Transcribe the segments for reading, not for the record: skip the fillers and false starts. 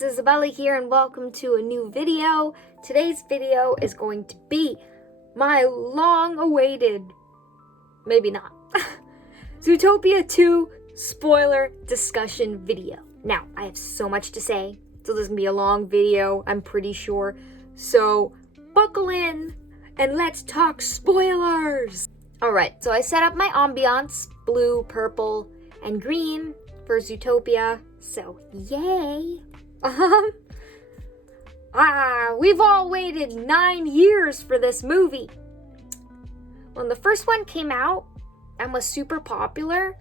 it's Isabella here and welcome to a new video. Today's video is going to be my long-awaited, maybe not, Zootopia 2 spoiler discussion video. Now, I have so much to say, so this is going to be a long video, I'm pretty sure. So, buckle in and let's talk spoilers! Alright, so I set up my ambiance, blue, purple, and green for Zootopia, so yay! We've all waited 9 years for this movie. When the first one came out and was super popular,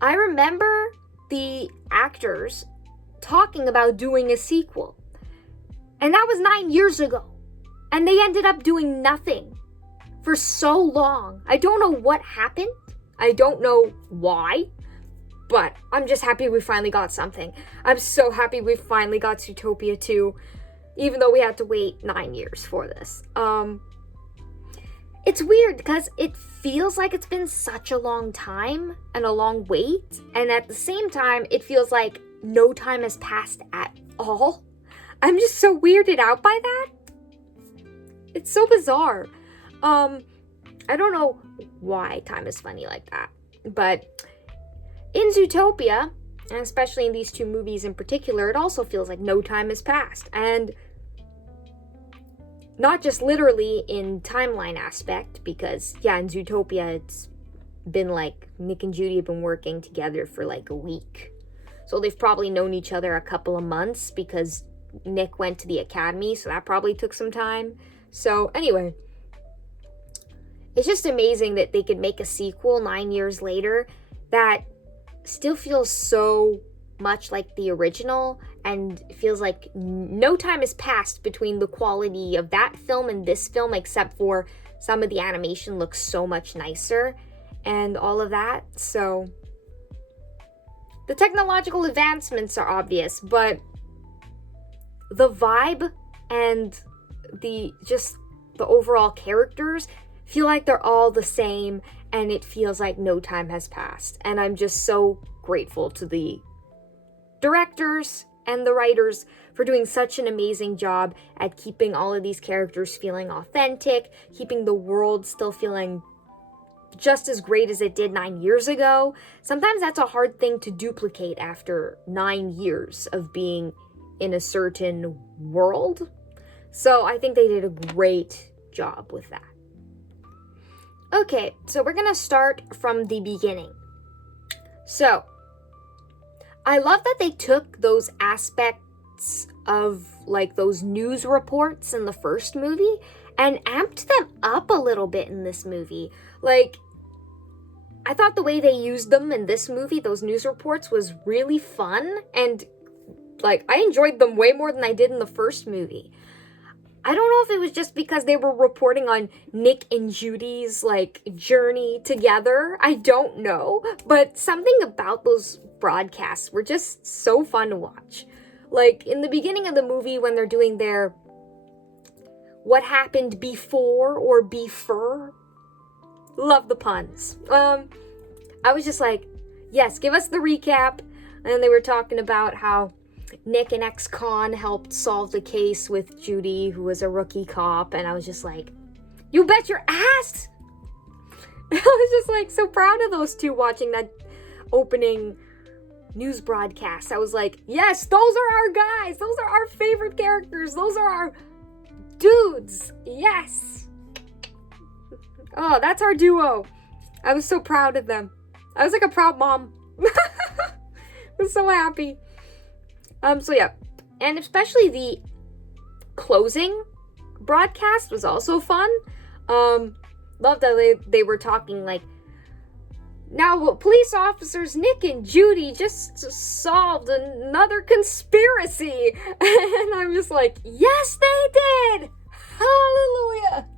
I remember the actors talking about doing a sequel. And that was 9 years ago. And they ended up doing nothing for so long. I don't know what happened. I don't know why. But I'm just happy we finally got something. I'm so happy we finally got Zootopia 2, even though we had to wait 9 years for this. It's weird because it feels like it's been such a long time and a long wait, and at the same time, it feels like no time has passed at all. I'm just so weirded out by that. It's so bizarre. I don't know why time is funny like that, but in Zootopia, and especially in these two movies in particular, it also feels like no time has passed. And not just literally in timeline aspect, because, yeah, in Zootopia, it's been like Nick and Judy have been working together for like a week. So they've probably known each other a couple of months because Nick went to the academy, so that probably took some time. So anyway, it's just amazing that they could make a sequel 9 years later that still feels so much like the original and feels like no time has passed between the quality of that film and this film, except for some of the animation looks so much nicer and all of that. So the technological advancements are obvious, but the vibe and the overall characters feel like they're all the same, and it feels like no time has passed. And I'm just so grateful to the directors and the writers for doing such an amazing job at keeping all of these characters feeling authentic, keeping the world still feeling just as great as it did 9 years ago. Sometimes that's a hard thing to duplicate after 9 years of being in a certain world. So I think they did a great job with that. Okay, so we're gonna start from the beginning. So, I love that they took those aspects of, like, those news reports in the first movie and amped them up a little bit in this movie. Like, I thought the way they used them in this movie, those news reports, was really fun, and, like, I enjoyed them way more than I did in the first movie. I don't know if it was just because they were reporting on Nick and Judy's, like, journey together. I don't know. But something about those broadcasts were just so fun to watch. Like, in the beginning of the movie when they're doing their what happened before or befer. Love the puns. I was just like, yes, give us the recap. And they were talking about how Nick and ex-con helped solve the case with Judy, who was a rookie cop, and I was just like, you bet your ass! I was just like so proud of those two watching that opening news broadcast. I was like, yes, those are our guys! Those are our favorite characters! Those are our dudes! Yes! Oh, that's our duo! I was so proud of them. I was like a proud mom. I was so happy. So yeah, and especially the closing broadcast was also fun. Loved that they were talking like, now police officers Nick and Judy just solved another conspiracy. And I'm just like, yes, they did! Hallelujah!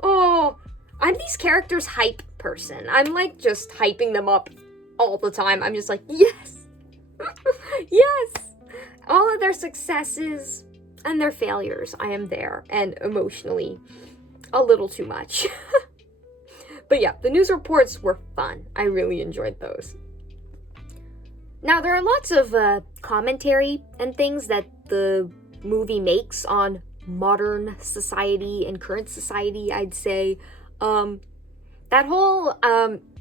Oh, I'm these characters' hype person. I'm like just hyping them up all the time. I'm just like, yes! Yes! All of their successes and their failures, I am there, and emotionally a little too much. But yeah, the news reports were fun. I really enjoyed those. Now, there are lots of commentary and things that the movie makes on modern society and current society, I'd say. That whole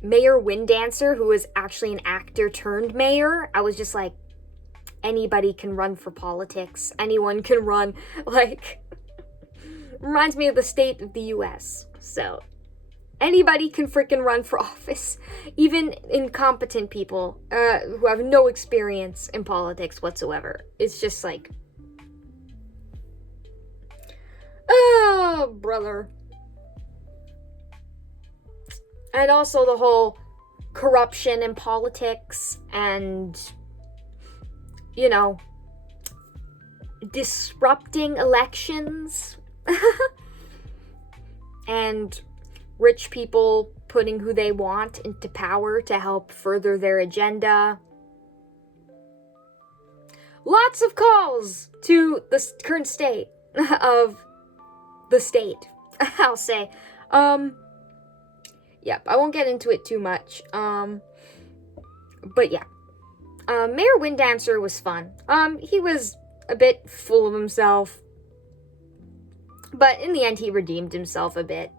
Mayor Windancer, who was actually an actor turned mayor, I was just like, anybody can run for politics. Anyone can run. Like, reminds me of the state of the US. So, anybody can freaking run for office. Even incompetent people who have no experience in politics whatsoever. It's just like, oh, brother. And also the whole corruption in politics and, you know, disrupting elections. And rich people putting who they want into power to help further their agenda. Lots of calls to the current state of the state, I'll say. Yep, I won't get into it too much. But yeah. Mayor Windancer was fun. He was a bit full of himself. But in the end, he redeemed himself a bit.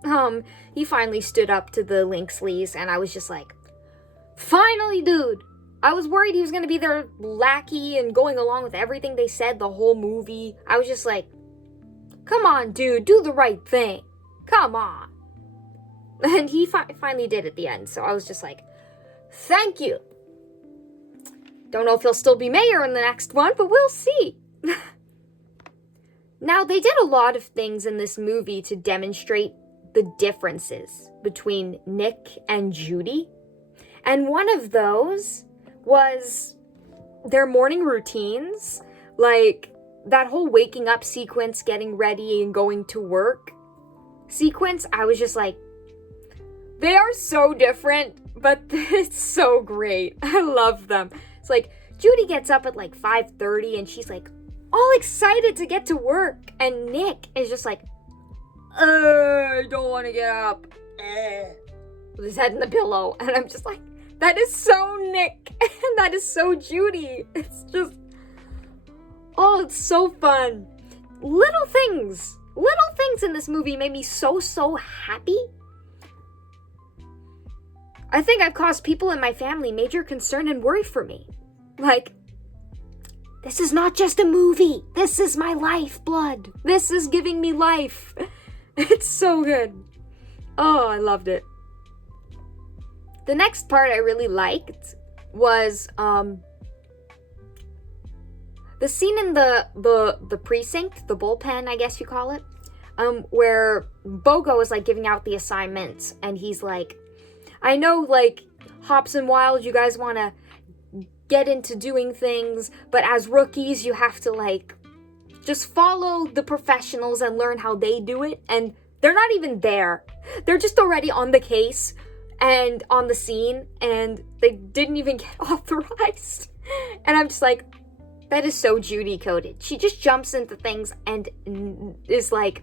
He finally stood up to the Linksleys, and I was just like, finally, dude! I was worried he was gonna be their lackey and going along with everything they said the whole movie. I was just like, come on, dude, do the right thing. Come on. And he finally did at the end, so I was just like, thank you. Don't know if he'll still be mayor in the next one, but we'll see. Now, they did a lot of things in this movie to demonstrate the differences between Nick and Judy. And one of those was their morning routines. Like, that whole waking up sequence, getting ready and going to work sequence, I was just like, they are so different, but it's so great. I love them. It's like, Judy gets up at like 5:30 and she's like, all excited to get to work. And Nick is just like, I don't want to get up. With his head in the pillow. And I'm just like, that is so Nick. And that is so Judy. It's just, oh, it's so fun. Little things in this movie made me so happy. I think I've caused people in my family major concern and worry for me. Like, this is not just a movie. This is my lifeblood. This is giving me life. It's so good. Oh, I loved it. The next part I really liked was the scene in the precinct, the bullpen, I guess you call it, where Bogo is like giving out the assignments, and he's like, I know, like, Hopps and Wild, you guys want to get into doing things, but as rookies, you have to, like, just follow the professionals and learn how they do it. And they're not even there. They're just already on the case and on the scene, and they didn't even get authorized. And I'm just like, that is so Judy coded. She just jumps into things and is like,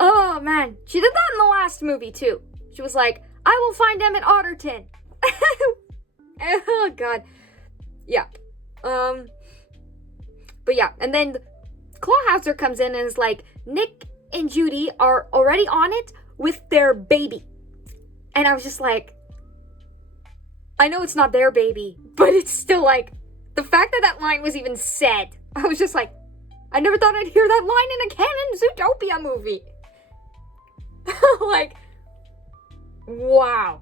oh man, she did that in the last movie too. She was like, I will find Emmett Otterton. Oh god. Yeah. But yeah, and then Clawhauser comes in and is like, Nick and Judy are already on it with their baby. And I was just like, I know it's not their baby, but it's still like, the fact that that line was even said, I was just like, I never thought I'd hear that line in a canon Zootopia movie. Like, wow.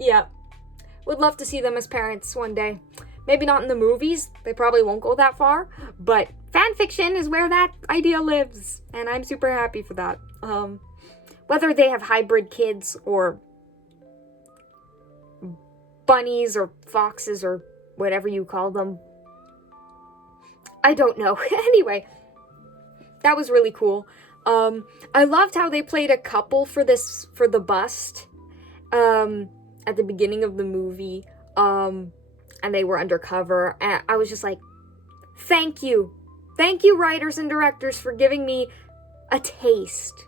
Yeah. Would love to see them as parents one day. Maybe not in the movies. They probably won't go that far. But fan fiction is where that idea lives. And I'm super happy for that. Whether they have hybrid kids or bunnies or foxes or whatever you call them, I don't know. Anyway, that was really cool. I loved how they played a couple for the bust at the beginning of the movie, and they were undercover, and I was just like, thank you writers and directors for giving me a taste.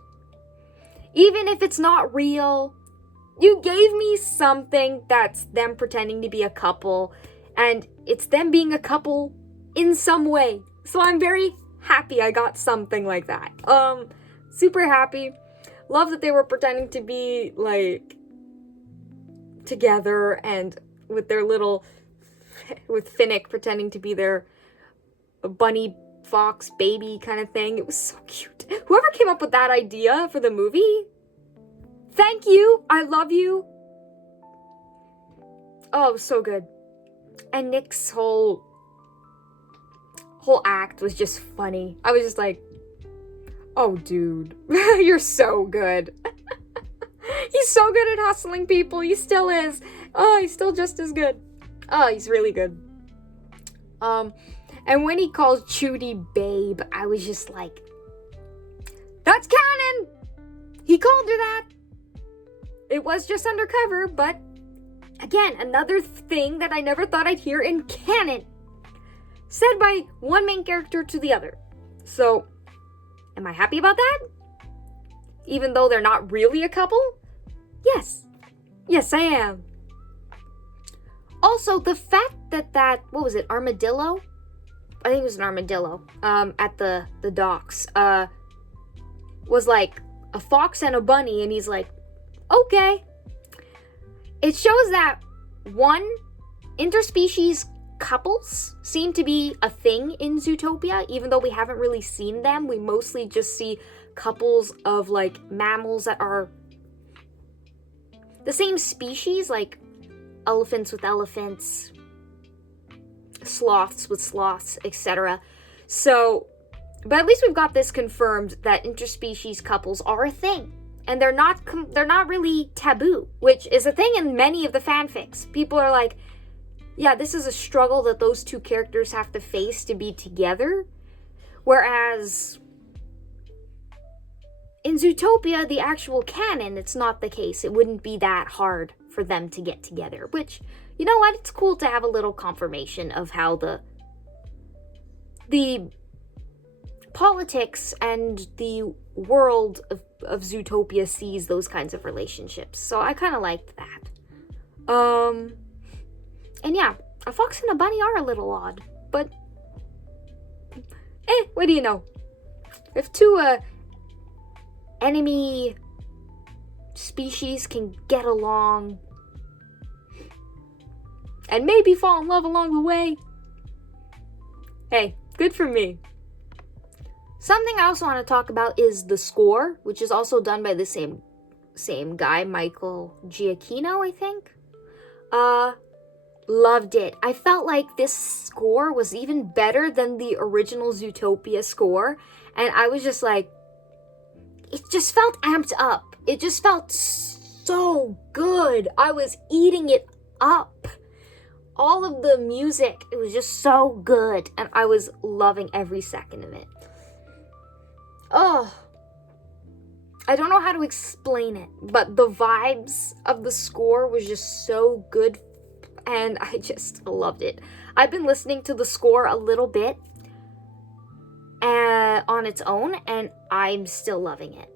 Even if it's not real, You gave me something that's them pretending to be a couple, and it's them being a couple in some way. So I'm very happy I got something like that. Super happy. Love that they were pretending to be, like, together, and with their little, with Finnick pretending to be their bunny fox baby kind of thing. It was so cute. Whoever came up with that idea for the movie, thank you. I love you. Oh, it was so good. And Nick's whole act was just funny. I was just like, oh, dude, you're so good. He's so good at hustling people. He still is. Oh, he's still just as good. Oh, he's really good. And when he calls Judy babe, I was just like, that's canon! He called her that. It was just undercover, but again, another thing that I never thought I'd hear in canon. Said by one main character to the other. So, am I happy about that? Even though they're not really a couple? Yes. Yes, I am. Also, the fact that what was it, armadillo? I think it was an armadillo, at the docks, was like a fox and a bunny, and he's like, okay. It shows that, one, interspecies couples seem to be a thing in Zootopia, even though we haven't really seen them. We mostly just see couples of, like, mammals that are the same species, like elephants with elephants, sloths with sloths, etc. So, but at least we've got this confirmed that interspecies couples are a thing, and they're not really taboo, which is a thing in many of the fanfics. People are like, yeah, this is a struggle that those two characters have to face to be together, whereas in Zootopia, the actual canon, it's not the case. It wouldn't be that hard for them to get together, which, you know what, it's cool to have a little confirmation of how the politics and the world of Zootopia sees those kinds of relationships. So I kind of liked that. And yeah, a fox and a bunny are a little odd, but what do you know? If two enemy species can get along and maybe fall in love along the way, hey, good for me. Something I also want to talk about is the score, which is also done by the same guy, Michael Giacchino, I think. Loved it. I felt like this score was even better than the original Zootopia score, and I was just like, it just felt amped up. It just felt so good. I was eating it up. All of the music, it was just so good, and I was loving every second of it. Oh, I don't know how to explain it, but the vibes of the score was just so good, and I just loved it. I've been listening to the score a little bit on its own, and I'm still loving it.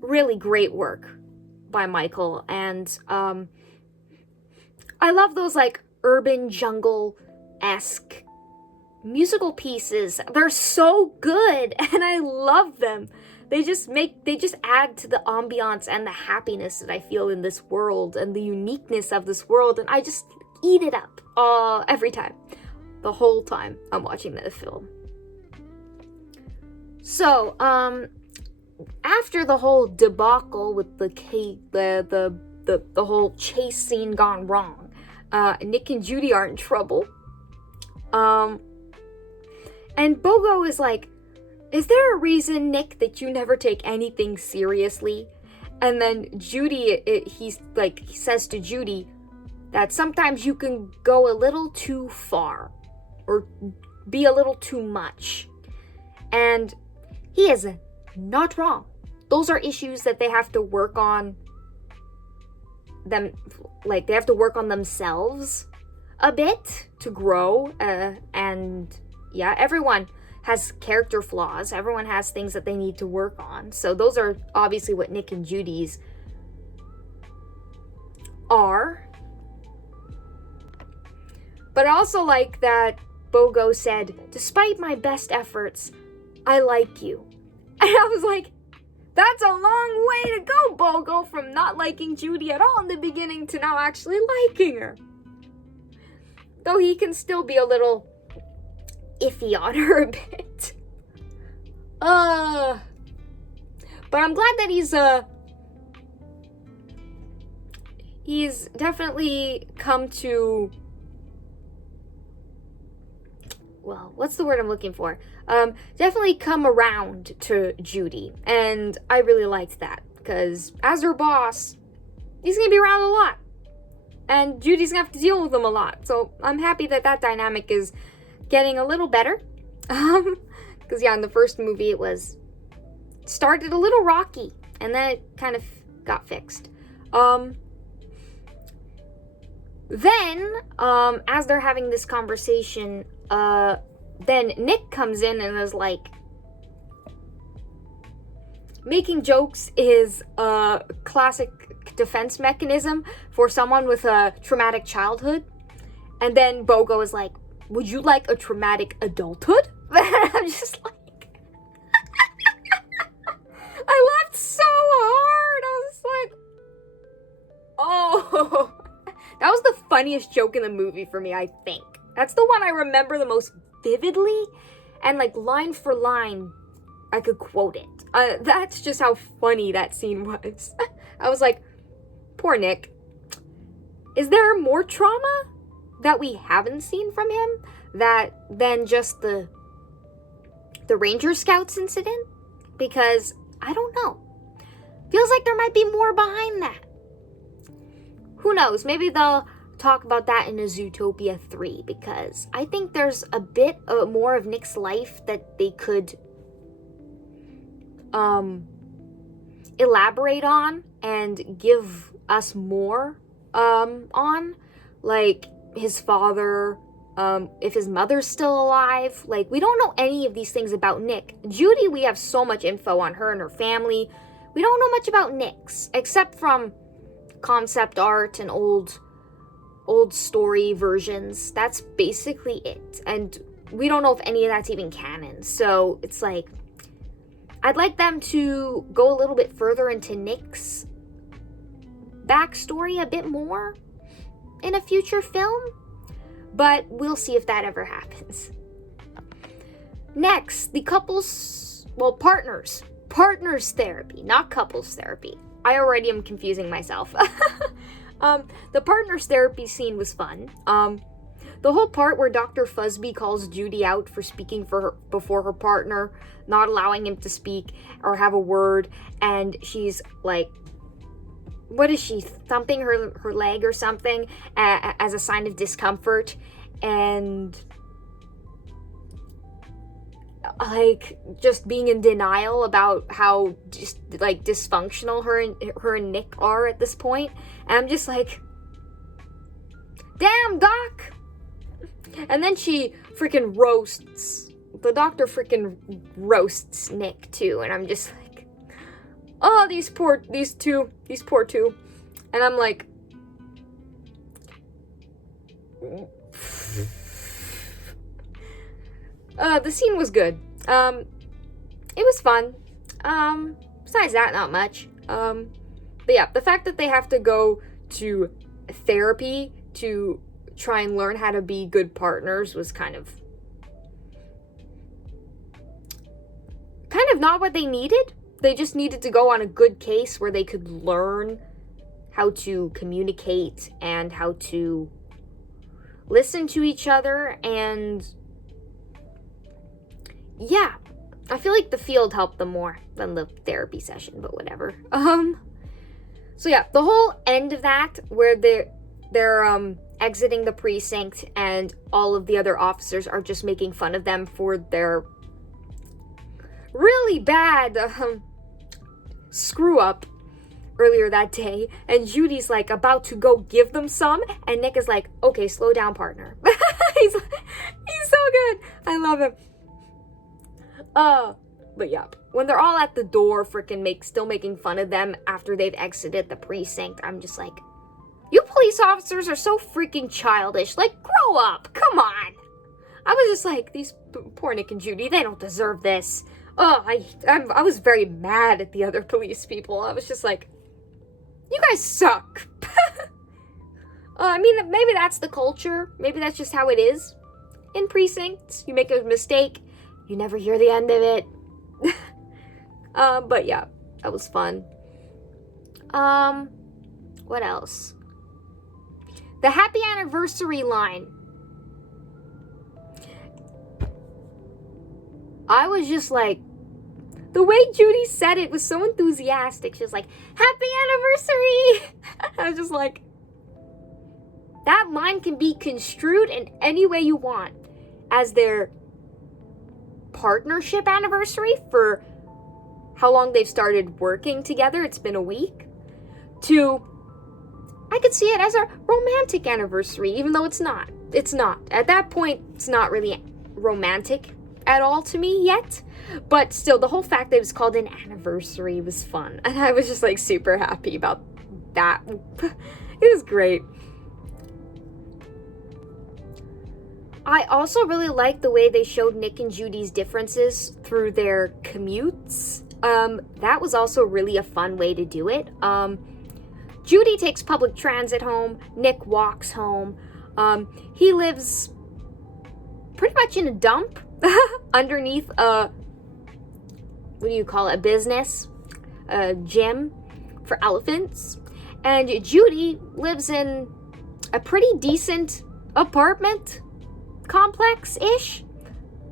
Really great work by Michael, and I love those, like, urban jungle-esque musical pieces. They're so good, and I love them. They just add to the ambiance and the happiness that I feel in this world and the uniqueness of this world, and I just eat it up every time, the whole time I'm watching the film. So, after the whole debacle with the whole chase scene gone wrong, Nick and Judy are in trouble. And Bogo is like, is there a reason, Nick, that you never take anything seriously? And then Judy, he says to Judy that sometimes you can go a little too far or be a little too much. And he is not wrong. Those are issues that they have to work on they have to work on themselves a bit to grow. And yeah, everyone has character flaws. Everyone has things that they need to work on. So those are obviously what Nick and Judy's are. But I also like that Bogo said, despite my best efforts, I like you. And I was like, that's a long way to go, Bogo, from not liking Judy at all in the beginning to now actually liking her. Though he can still be a little iffy on her a bit. But I'm glad that he's definitely come to, well, what's the word I'm looking for? Definitely come around to Judy. And I really liked that. Because as her boss, he's going to be around a lot. And Judy's going to have to deal with him a lot. So I'm happy that that dynamic is getting a little better. Because, yeah, in the first movie it started a little rocky. And then it kind of got fixed. Then, as they're having this conversation, then Nick comes in and is like, making jokes is a classic defense mechanism for someone with a traumatic childhood. And then Bogo is like, would you like a traumatic adulthood? I'm just like, I laughed so hard. I was like, oh, that was the funniest joke in the movie for me, I think. That's the one I remember the most vividly, and like line for line, I could quote it. That's just how funny that scene was. I was like, poor Nick. Is there more trauma that we haven't seen from him than just the Ranger Scouts incident? Because I don't know. Feels like there might be more behind that. Who knows? Maybe they'll talk about that in a Zootopia 3, because I think there's a bit more of Nick's life that they could elaborate on and give us more on, like his father, if his mother's still alive. Like, we don't know any of these things about Nick. Judy, we have so much info on her and her family. We don't know much about Nick's, except from concept art and old story versions. That's basically it. And we don't know if any of that's even canon. So it's like, I'd like them to go a little bit further into Nick's backstory a bit more in a future film. But we'll see if that ever happens. Next, the partners. Partners therapy, not couples therapy. I already am confusing myself. The partners therapy scene was fun. The whole part where Dr. Fuzby calls Judy out for speaking before her partner, not allowing him to speak or have a word, and she's like, what is she, thumping her leg or something as a sign of discomfort, and like just being in denial about how just like dysfunctional her and Nick are at this point. And I'm just like, damn, Doc. And then she freaking the doctor freaking roasts Nick too, and I'm just like, oh, these poor two. And I'm like, the scene was good. It was fun. Besides that, not much. But yeah, the fact that they have to go to therapy to try and learn how to be good partners was kind of not what they needed. They just needed to go on a good case where they could learn how to communicate and how to listen to each other. And yeah, I feel like the field helped them more than the therapy session, but whatever. So yeah, the whole end of that, where they're exiting the precinct and all of the other officers are just making fun of them for their really bad screw up earlier that day, and Judy's like about to go give them some, and Nick is like, okay, slow down, partner. he's so good. I love him. But yeah, when they're all at the door freaking still making fun of them after they've exited the precinct, I'm just like, You police officers are so freaking childish. Like, grow up. Come on. I was just like, these poor Nick and Judy, they don't deserve this. Oh, I was very mad at the other police people. I was just like, you guys suck. I mean, maybe that's the culture. Maybe that's just how it is in precincts. You make a mistake, you never hear the end of it. But yeah, that was fun. What else? The happy anniversary line. I was just like, the way Judy said it was so enthusiastic. She was like, happy anniversary! I was just like, that line can be construed in any way you want. As their partnership anniversary for how long they've started working together. It's been a week. To, I could see it as a romantic anniversary, even though it's not. It's not. At that point, it's not really romantic at all to me yet. But still, the whole fact that it was called an anniversary was fun. And I was just like super happy about that. It was great. I also really liked the way they showed Nick and Judy's differences through their commutes. That was also really a fun way to do it. Judy takes public transit home. Nick walks home. He lives pretty much in a dump underneath a, what do you call it, a business, a gym for elephants. And Judy lives in a pretty decent apartment complex-ish.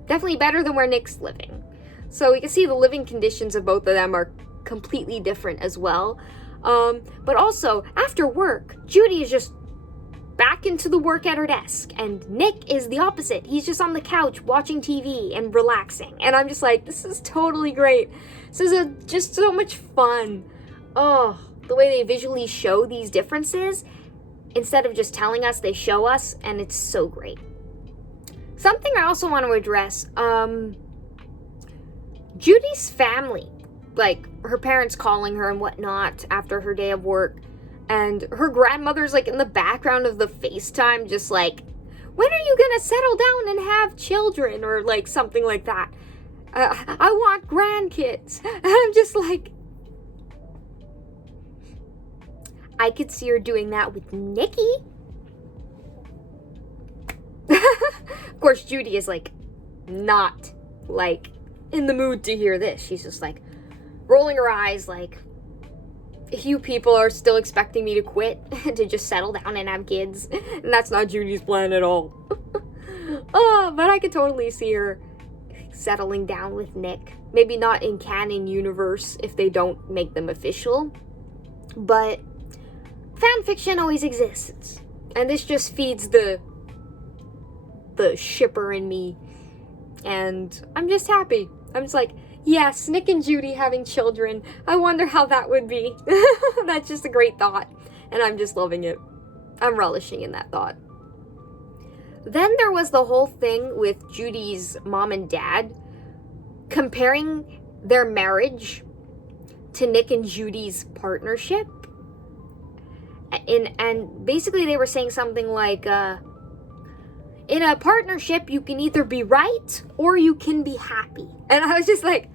Definitely better than where Nick's living. So you can see the living conditions of both of them are completely different as well. But also, after work, Judy is just back into the work at her desk. And Nick is the opposite. He's just on the couch watching TV and relaxing. And I'm just like, this is totally great. This is just so much fun. Oh, the way they visually show these differences. Instead of just telling us, they show us. And it's so great. Something I also want to address, Judy's family, like her parents calling her and whatnot after her day of work, and her grandmother's like in the background of the FaceTime, just like, when are you gonna settle down and have children, or like something like that. I want grandkids. And I'm just like, I could see her doing that with Nikki. Of course, Judy is like not like in the mood to hear this. She's just like rolling her eyes like, you people are still expecting me to quit to just settle down and have kids. And that's not Judy's plan at all. Oh, but I could totally see her settling down with Nick. Maybe not in canon universe if they don't make them official. But fan fiction always exists. And this just feeds the shipper in me, and I'm just happy. I'm just like, yes, Nick and Judy having children. I wonder how that would be. That's just a great thought, and I'm just loving it. I'm relishing in that thought. Then there was the whole thing with Judy's mom and dad comparing their marriage to Nick and Judy's partnership, and basically they were saying something like, in a partnership, you can either be right or you can be happy. And I was just like,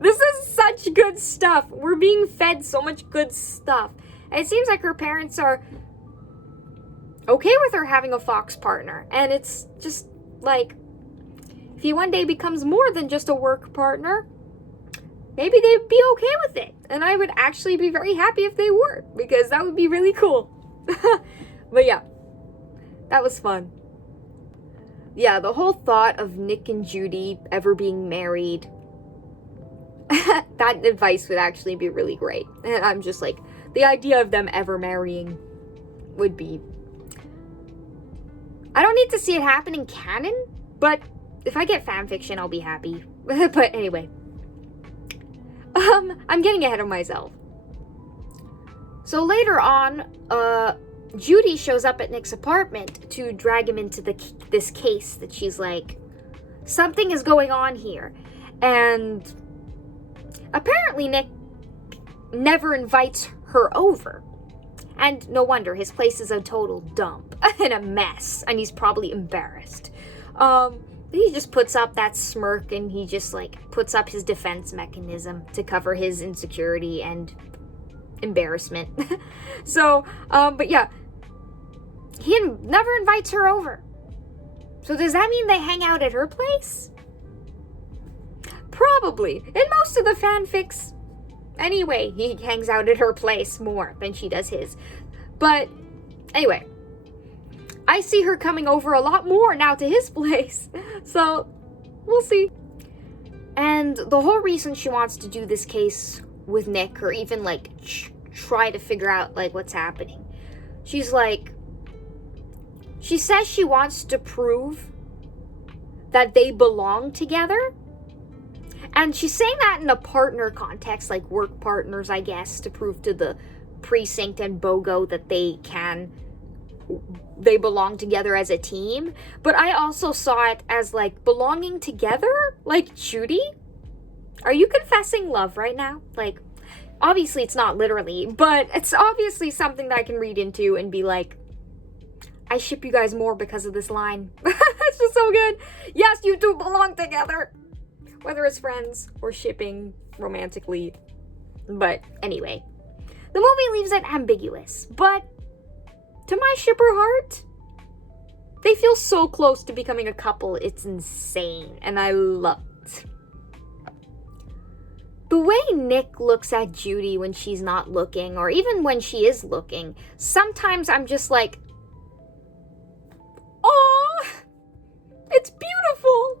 this is such good stuff. We're being fed so much good stuff. And it seems like her parents are okay with her having a fox partner. And it's just like, if he one day becomes more than just a work partner, maybe they'd be okay with it. And I would actually be very happy if they were, because that would be really cool. But yeah. That was fun. Yeah, the whole thought of Nick and Judy ever being married, that advice would actually be really great. And I'm just like, the idea of them ever marrying would be... I don't need to see it happen in canon, but if I get fanfiction, I'll be happy. But anyway. I'm getting ahead of myself. So later on, Judy shows up at Nick's apartment to drag him into this case that she's like, something is going on here. And apparently Nick never invites her over. And no wonder, his place is a total dump and a mess, and he's probably embarrassed. He just puts up that smirk, and he just, like, puts up his defense mechanism to cover his insecurity and embarrassment. So, but yeah, he never invites her over. So does that mean they hang out at her place? Probably. In most of the fanfics, anyway, he hangs out at her place more than she does his. But anyway, I see her coming over a lot more now to his place. So we'll see. And the whole reason she wants to do this case with Nick, or even like try to figure out like what's happening, she's like, she says she wants to prove that they belong together. And she's saying that in a partner context, like work partners, I guess, to prove to the precinct and BOGO that they belong together as a team. But I also saw it as like belonging together, like Judy. Are you confessing love right now? Like, obviously it's not literally, but it's obviously something that I can read into and be like, I ship you guys more because of this line. It's just so good. Yes, you two belong together. Whether it's friends or shipping romantically. But anyway, the movie leaves it ambiguous. But to my shipper heart, they feel so close to becoming a couple. It's insane. And I love it. The way Nick looks at Judy when she's not looking, or even when she is looking, sometimes I'm just like, oh, it's beautiful.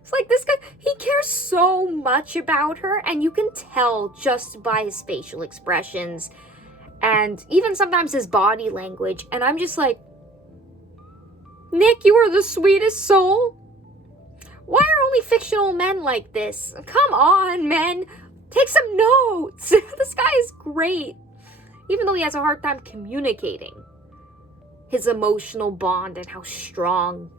It's like this guy, he cares so much about her, and you can tell just by his facial expressions and even sometimes his body language. And I'm just like, Nick, you are the sweetest soul. Why are only fictional men like this? Come on, men. Take some notes. This guy is great. Even though he has a hard time communicating his emotional bond and how strongly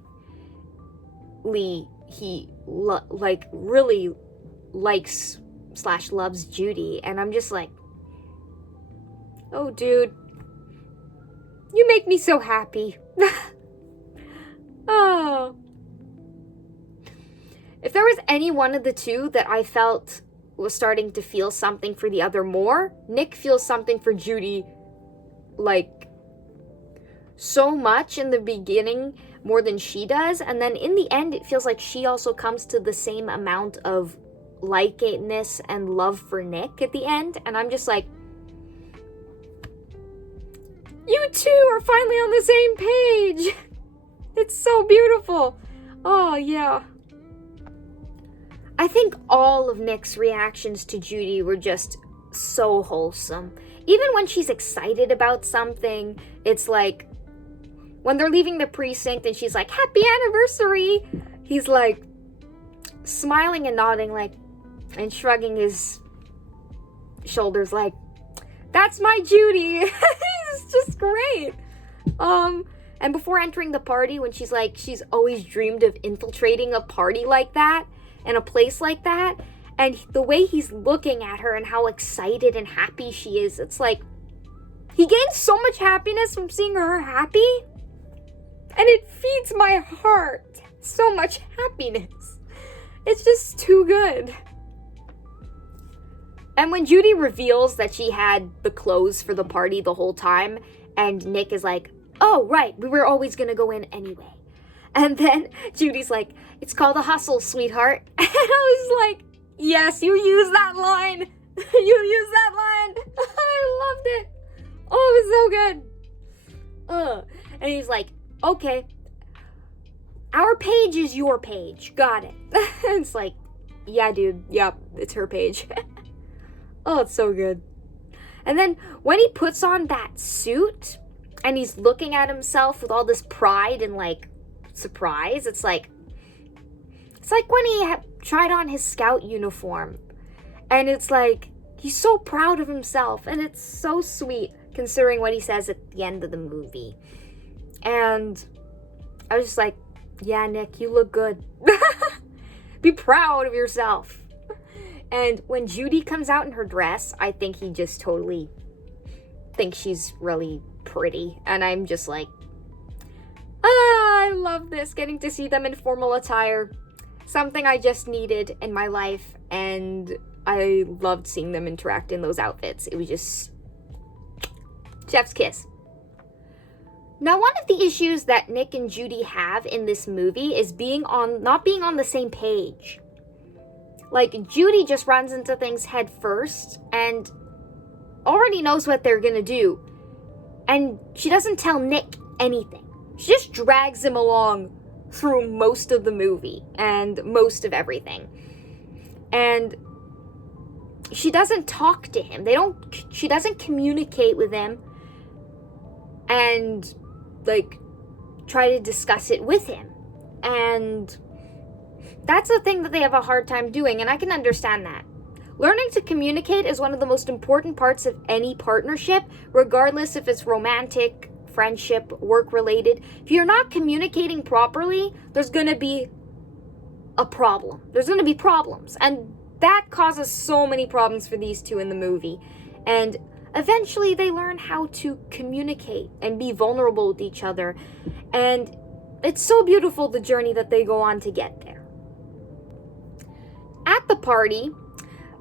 he really likes / loves Judy. And I'm just like, oh, dude, you make me so happy. Oh. If there was any one of the two that I felt was starting to feel something for the other more, Nick feels something for Judy, like, so much in the beginning, more than she does, and then in the end it feels like she also comes to the same amount of likeness and love for Nick at the end. And I'm just like, you two are finally on the same page. It's so beautiful. Oh yeah. I think all of Nick's reactions to Judy were just so wholesome. Even when she's excited about something, it's like, when they're leaving the precinct and she's like, happy anniversary, he's like smiling and nodding, like, and shrugging his shoulders like, that's my Judy. It's just great. And before entering the party, when she's like, she's always dreamed of infiltrating a party like that and a place like that, and the way he's looking at her and how excited and happy she is, it's like, he gains so much happiness from seeing her happy. And it feeds my heart so much happiness. It's just too good. And when Judy reveals that she had the clothes for the party the whole time, and Nick is like, oh, right, we were always gonna go in anyway. And then Judy's like, it's called a hustle, sweetheart. And I was like, yes, you use that line. You use that line. I loved it. Oh, it was so good. And he's like, okay, our page is your page. Got it. It's like, yeah, dude. Yep, it's her page. Oh, it's so good. And then when he puts on that suit and he's looking at himself with all this pride and like surprise, it's like when he tried on his scout uniform, and it's like he's so proud of himself, and it's so sweet considering what he says at the end of the movie. And I was just like, yeah, Nick, you look good. Be proud of yourself. And when Judy comes out in her dress, I think he just totally think she's really pretty. And I'm just like, I love this, getting to see them in formal attire. Something I just needed in my life, and I loved seeing them interact in those outfits. It was just chef's kiss. Now, one of the issues that Nick and Judy have in this movie is not being on the same page. Like, Judy just runs into things head first and already knows what they're gonna do. And she doesn't tell Nick anything. She just drags him along through most of the movie and most of everything. And she doesn't talk to him. She doesn't communicate with him and, like, try to discuss it with him. And that's a thing that they have a hard time doing, and I can understand that. Learning to communicate is one of the most important parts of any partnership, regardless if it's romantic, friendship, work-related. If you're not communicating properly, there's going to be a problem. There's going to be problems. And that causes so many problems for these two in the movie. And eventually they learn how to communicate and be vulnerable with each other. And it's so beautiful, the journey that they go on to get there. At the party,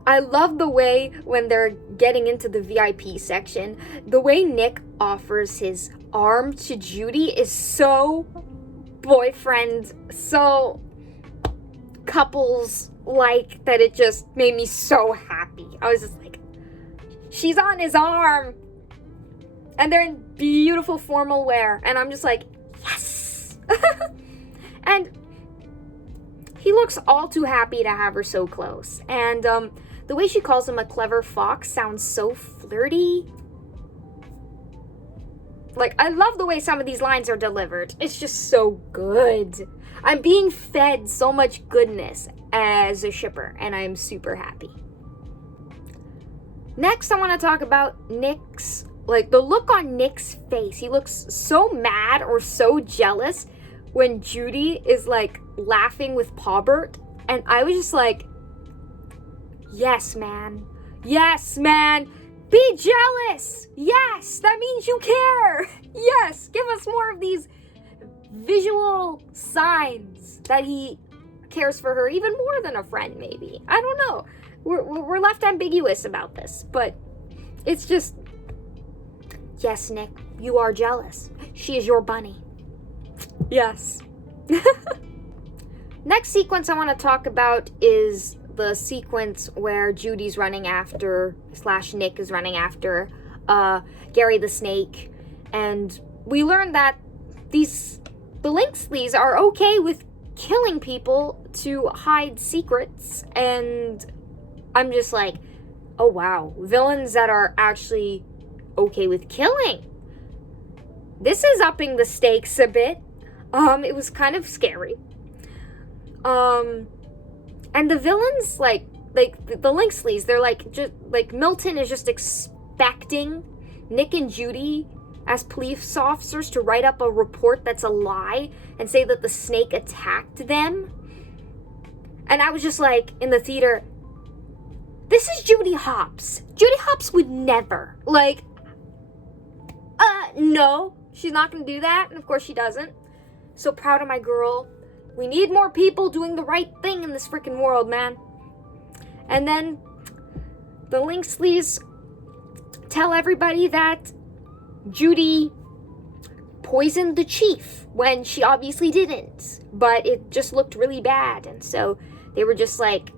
I love the way when they're getting into the VIP section, the way Nick offers his arm to Judy is so boyfriend, so couples-like, that it just made me so happy. I was just like, she's on his arm! And they're in beautiful formal wear, and I'm just like, yes! And he looks all too happy to have her so close. And the way she calls him a clever fox sounds so flirty. Like, I love the way some of these lines are delivered. It's just so good. I'm being fed so much goodness as a shipper, and I'm super happy. Next, I want to talk about Nick's, like, the look on Nick's face. He looks so mad or so jealous when Judy is, like, laughing with Paubert. And I was just like, yes, man. Yes, man. Be jealous! Yes! That means you care! Yes! Give us more of these visual signs that he cares for her, even more than a friend, maybe. I don't know. We're left ambiguous about this, but it's just, yes, Nick, you are jealous. She is your bunny. Yes. Next sequence I want to talk about is the sequence where Judy's running after, / Nick is running after Gary the Snake. And we learn that the Lynxleys are okay with killing people to hide secrets. And I'm just like, oh wow, villains that are actually okay with killing. This is upping the stakes a bit. It was kind of scary. And the villains, like the Lynxleys, they're like, just like Milton is just expecting Nick and Judy as police officers to write up a report that's a lie and say that the snake attacked them. And I was just like, in the theater, this is Judy Hopps. Judy Hopps would never, like, no, she's not gonna do that. And of course she doesn't. So proud of my girl. We need more people doing the right thing in this freaking world, man. And then the Lynxleys tell everybody that Judy poisoned the chief when she obviously didn't. But it just looked really bad. And so they were just like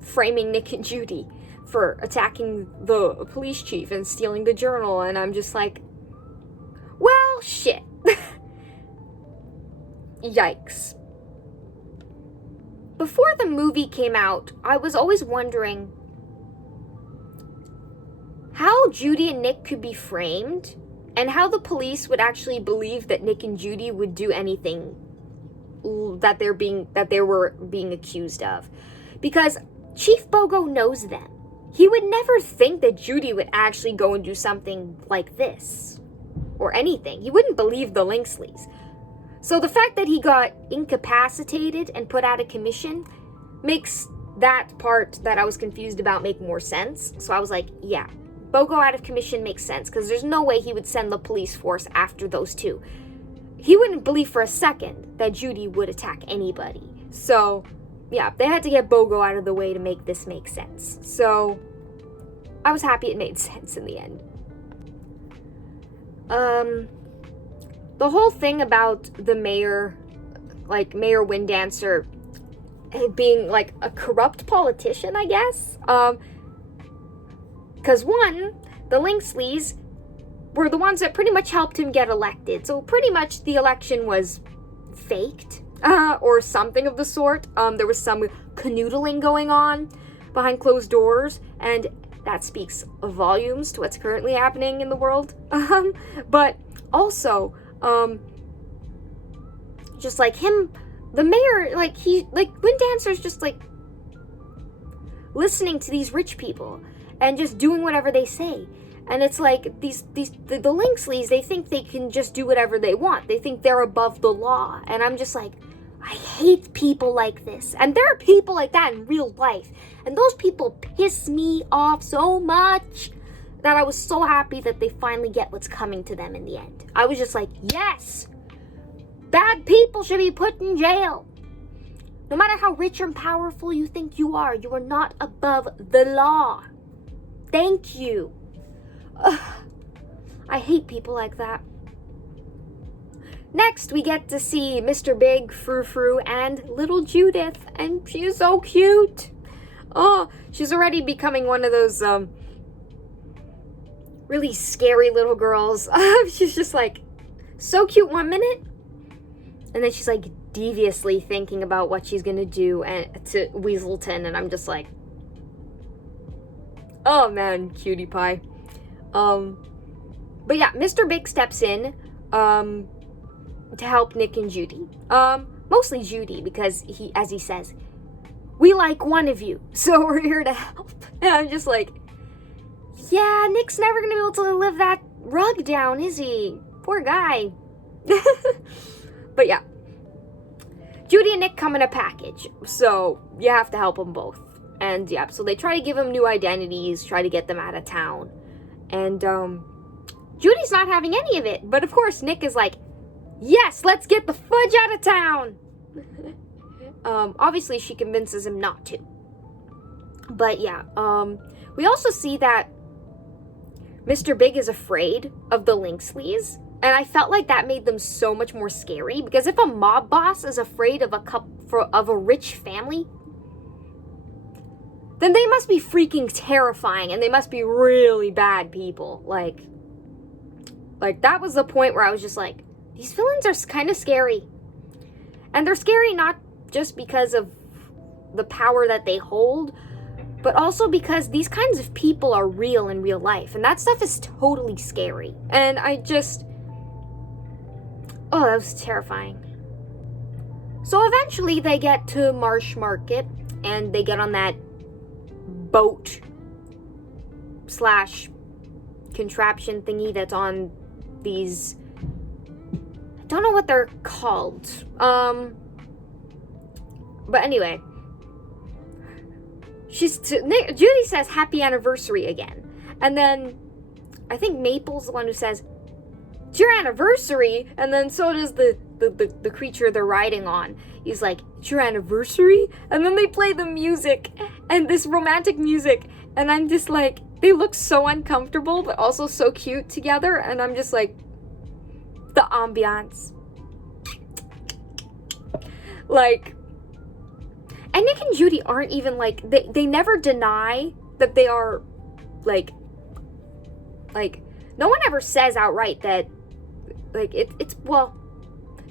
framing Nick and Judy for attacking the police chief and stealing the journal. And I'm just like, well, shit. Yikes. Before the movie came out, I was always wondering how Judy and Nick could be framed and how the police would actually believe that Nick and Judy would do anything that they were being accused of. Because Chief Bogo knows them. He would never think that Judy would actually go and do something like this or anything. He wouldn't believe the Lynxleys. So the fact that he got incapacitated and put out of commission makes that part that I was confused about make more sense. So I was like, yeah, Bogo out of commission makes sense, because there's no way he would send the police force after those two. He wouldn't believe for a second that Judy would attack anybody. So, yeah, they had to get Bogo out of the way to make this make sense. So, I was happy it made sense in the end. The whole thing about the mayor, like Mayor Winddancer, being like a corrupt politician, I guess. Because one, the Linksleys were the ones that pretty much helped him get elected. So pretty much the election was faked, or something of the sort. There was some canoodling going on behind closed doors, and that speaks volumes to what's currently happening in the world. But also, just like him, the mayor, like Winddancer's just like listening to these rich people and just doing whatever they say. And it's like the Linksleys, they think they can just do whatever they want. They think they're above the law. And I'm just like, I hate people like this. And there are people like that in real life. And those people piss me off so much that I was so happy that they finally get what's coming to them in the end. I was just like, yes! Bad people should be put in jail. No matter how rich and powerful you think you are not above the law. Thank you. Ugh, I hate people like that. Next, we get to see Mr. Big, Frou Frou, and little Judith, and she's so cute. Oh, she's already becoming one of those really scary little girls. She's just like so cute one minute, and then she's like deviously thinking about what she's gonna do to Weaselton, and I'm just like, oh man, cutie pie. But yeah, Mr. Big steps in to help Nick and Judy. Mostly Judy, because he, as he says, we like one of you, so we're here to help. And I'm just like, yeah, Nick's never gonna be able to live that rug down, is he? Poor guy. But yeah, Judy and Nick come in a package, so you have to help them both. And yeah, so they try to give them new identities, try to get them out of town. And Judy's not having any of it, but of course Nick is like, yes, let's get the fudge out of town. Obviously she convinces him not to. But yeah, we also see that Mr. Big is afraid of the Linksleys, and I felt like that made them so much more scary, because if a mob boss is afraid of a rich family, then they must be freaking terrifying, and they must be really bad people. Like that was the point where I was just like, these villains are kind of scary. And they're scary not just because of the power that they hold, but also because these kinds of people are real in real life. And that stuff is totally scary. And I just, oh, that was terrifying. So eventually they get to Marsh Market, and they get on that boat / contraption thingy that's on these, I don't know what they're called. But anyway, Judy says happy anniversary again. And then I think Maple's the one who says, it's your anniversary. And then so does the creature they're riding on. He's like, it's your anniversary? And then they play the music, and this romantic music, and I'm just like, they look so uncomfortable but also so cute together, and I'm just like, the ambiance. Like, and Nick and Judy aren't even like, they never deny that they are like no one ever says outright that like it's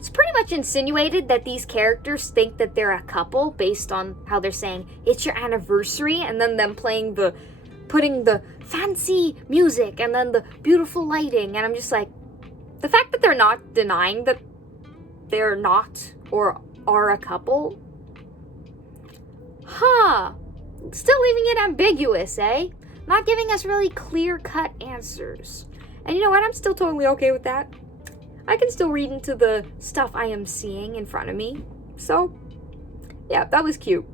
pretty much insinuated that these characters think that they're a couple based on how they're saying it's your anniversary, and then them putting the fancy music and then the beautiful lighting, and I'm just like, the fact that they're not denying that they're not or are a couple, still leaving it ambiguous, eh? Not giving us really clear-cut answers. And you know what? I'm still totally okay with that. I can still read into the stuff I am seeing in front of me. So, yeah, that was cute.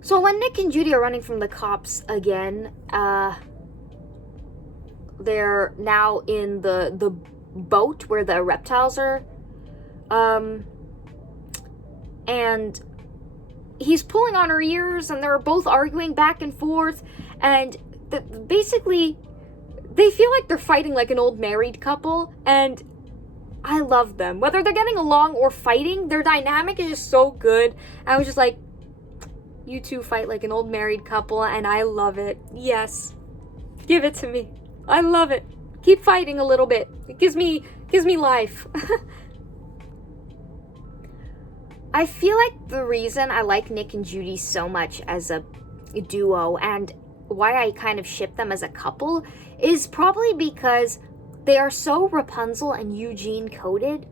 So when Nick and Judy are running from the cops again, they're now in the boat where the reptiles are. And he's pulling on her ears, and they're both arguing back and forth, and basically they feel like they're fighting like an old married couple, and I love them. Whether they're getting along or fighting, their dynamic is just so good. I was just like, you two fight like an old married couple, and I love it. Yes. Give it to me. I love it. Keep fighting a little bit. It gives me life. I feel like the reason I like Nick and Judy so much as a duo, and why I kind of ship them as a couple, is probably because they are so Rapunzel and Eugene coded.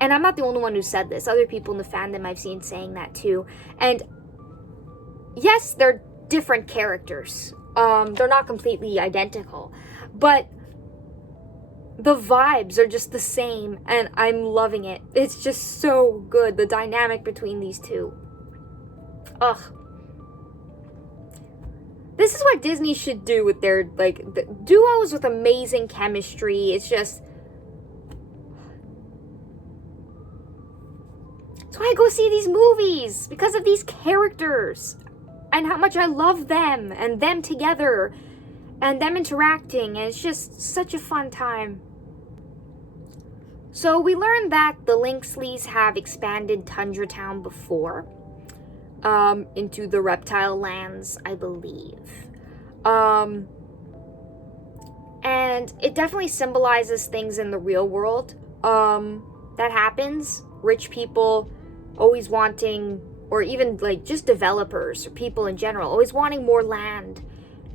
And I'm not the only one who said this. Other people in the fandom I've seen saying that too. And yes, they're different characters. They're not completely identical. But the vibes are just the same, and I'm loving it. It's just so good, the dynamic between these two. Ugh. This is what Disney should do with their, the duos with amazing chemistry. It's just... That's why I go see these movies, because of these characters, and how much I love them, and them together, and them interacting, and it's just such a fun time. So we learned that the Lynxleys have expanded Tundra Town before, into the reptile lands, I believe. And it definitely symbolizes things in the real world that happens. Rich people always wanting, or even just developers or people in general, always wanting more land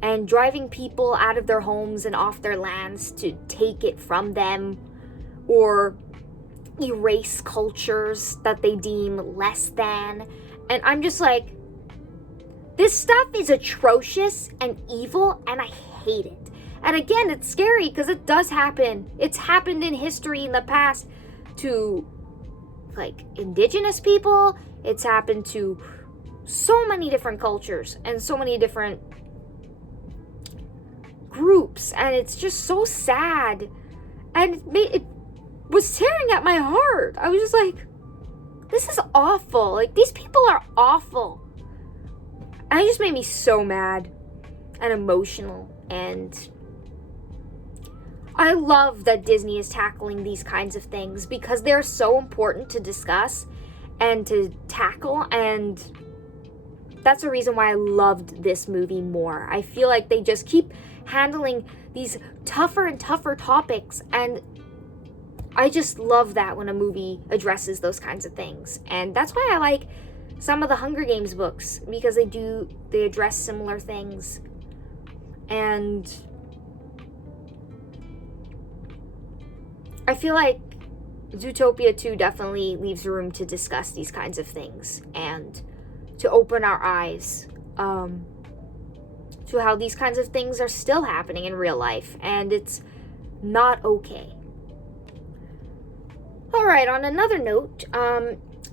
and driving people out of their homes and off their lands to take it from them, or erase cultures that they deem less than. And I'm just like, this stuff is atrocious and evil, and I hate it. And again, it's scary because it does happen. It's happened in history in the past to indigenous people. It's happened to so many different cultures and so many different groups, and it's just so sad. And it was tearing at my heart. I was just like, this is awful. These people are awful. And it just made me so mad and emotional. And I love that Disney is tackling these kinds of things because they're so important to discuss and to tackle. And that's the reason why I loved this movie more. I feel like they just keep handling these tougher and tougher topics, and I just love that when a movie addresses those kinds of things. And that's why I like some of the Hunger Games books, because they address similar things. And I feel like Zootopia 2 definitely leaves room to discuss these kinds of things and to open our eyes to how these kinds of things are still happening in real life, and it's not okay. Alright, on another note,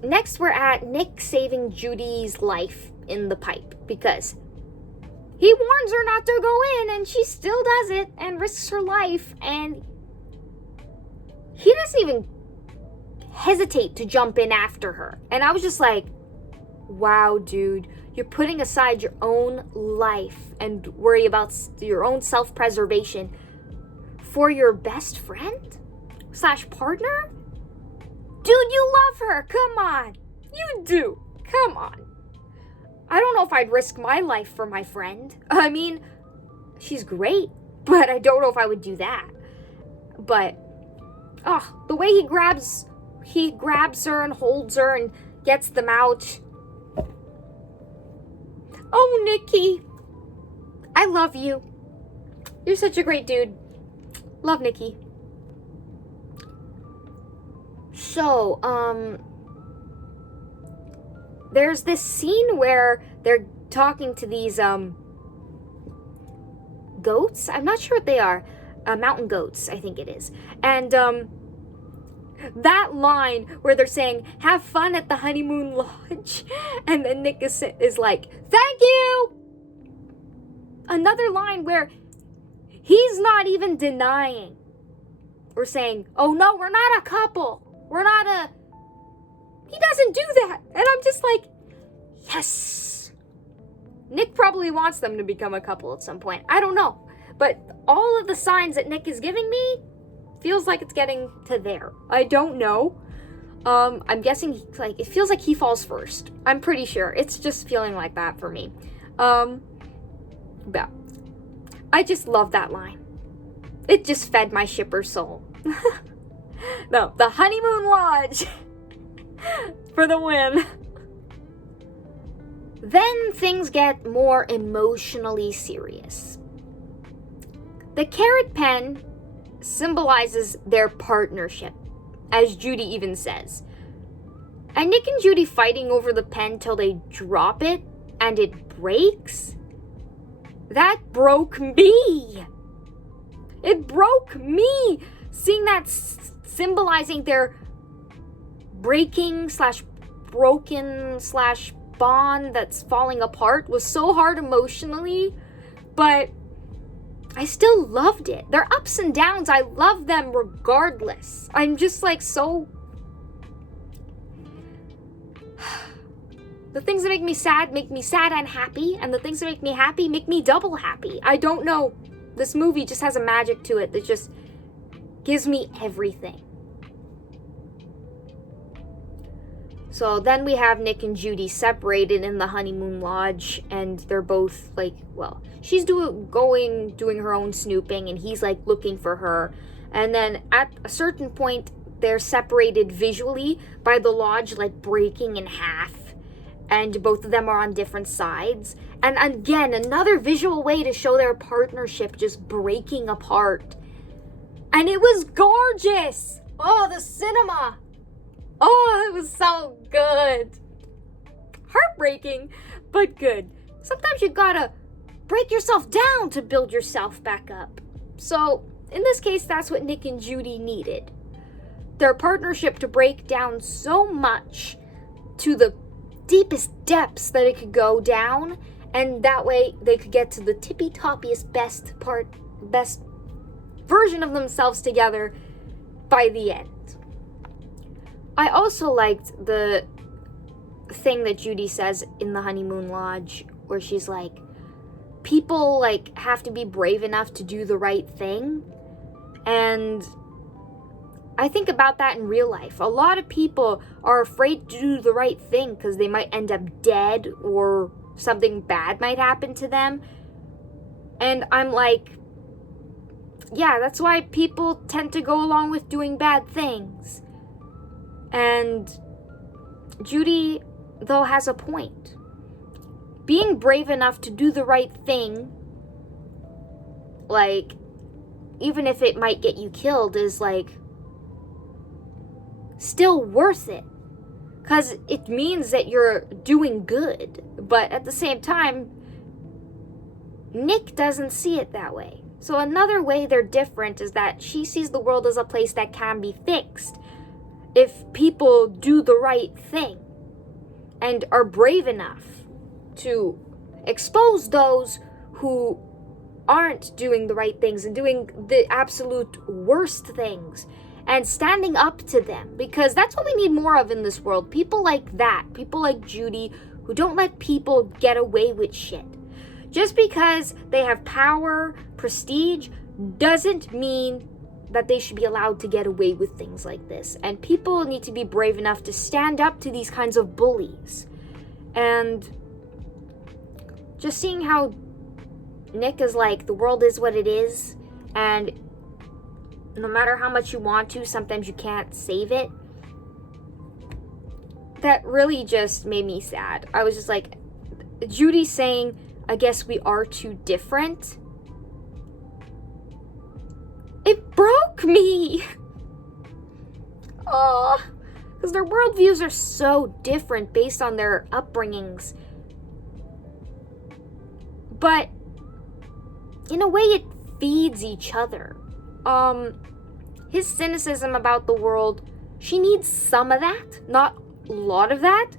next we're at Nick saving Judy's life in the pipe, because he warns her not to go in, and she still does it and risks her life, and he doesn't even hesitate to jump in after her. And I was just like, wow, dude, you're putting aside your own life and worry about your own self-preservation for your best friend / partner? Dude, you love her. Come on. You do. Come on. I don't know if I'd risk my life for my friend. I mean, she's great, but I don't know if I would do that. But, the way he grabs her and holds her and gets them out. Oh, Nikki. I love you. You're such a great dude. Love Nikki. So, there's this scene where they're talking to these, goats? I'm not sure what they are. Mountain goats, I think it is. And, that line where they're saying, have fun at the honeymoon lodge, and then Nick is like, thank you! Another line where He's not even denying or saying, oh no, we're not a couple. We're not a... He doesn't do that. And I'm just like, yes. Nick probably wants them to become a couple at some point. I don't know. But all of the signs that Nick is giving me feels like it's getting to there. I don't know. I'm guessing, like, it feels like he falls first. I'm pretty sure. It's just feeling like that for me. But I just love that line. It just fed my shipper's soul. No, the honeymoon lodge for the win. Then things get more emotionally serious. The carrot pen symbolizes their partnership, as Judy even says. And Nick and Judy fighting over the pen till they drop it and it breaks? That broke me. It broke me. Seeing that symbolizing their breaking / broken / bond that's falling apart was so hard emotionally, but I still loved it. Their ups and downs, I love them regardless. I'm just like so... The things that make me sad and happy, and the things that make me happy make me double happy. I don't know. This movie just has a magic to it that just gives me everything. So then we have Nick and Judy separated in the honeymoon lodge, and they're both like, well, she's doing her own snooping, and he's like looking for her. And then at a certain point, they're separated visually by the lodge like breaking in half, and both of them are on different sides. And again, another visual way to show their partnership just breaking apart. And it was gorgeous. Oh, the cinema. Oh, it was so good. Heartbreaking, but good. Sometimes you gotta break yourself down to build yourself back up. So, in this case, that's what Nick and Judy needed. Their partnership to break down so much to the deepest depths that it could go down, and that way they could get to the tippy-toppiest best version of themselves together by the end. I also liked the thing that Judy says in the honeymoon lodge, where she's like, people like have to be brave enough to do the right thing. And I think about that in real life. A lot of people are afraid to do the right thing because they might end up dead or something bad might happen to them. And I'm like, yeah, that's why people tend to go along with doing bad things. And Judy, though, has a point. Being brave enough to do the right thing, like, even if it might get you killed, is, like, still worth it. Because it means that you're doing good. But at the same time, Nick doesn't see it that way. So another way they're different is that she sees the world as a place that can be fixed if people do the right thing and are brave enough to expose those who aren't doing the right things and doing the absolute worst things and standing up to them, because that's what we need more of in this world. People like that, people like Judy, who don't let people get away with shit. Just because they have power, prestige, doesn't mean that they should be allowed to get away with things like this. And people need to be brave enough to stand up to these kinds of bullies. And just seeing how Nick is like, the world is what it is, and no matter how much you want to, sometimes you can't save it. That really just made me sad. I was just like, Judy saying, I guess we are too different. It broke me. Oh, because their worldviews are so different based on their upbringings. But in a way, it feeds each other. His cynicism about the world, she needs some of that, not a lot of that.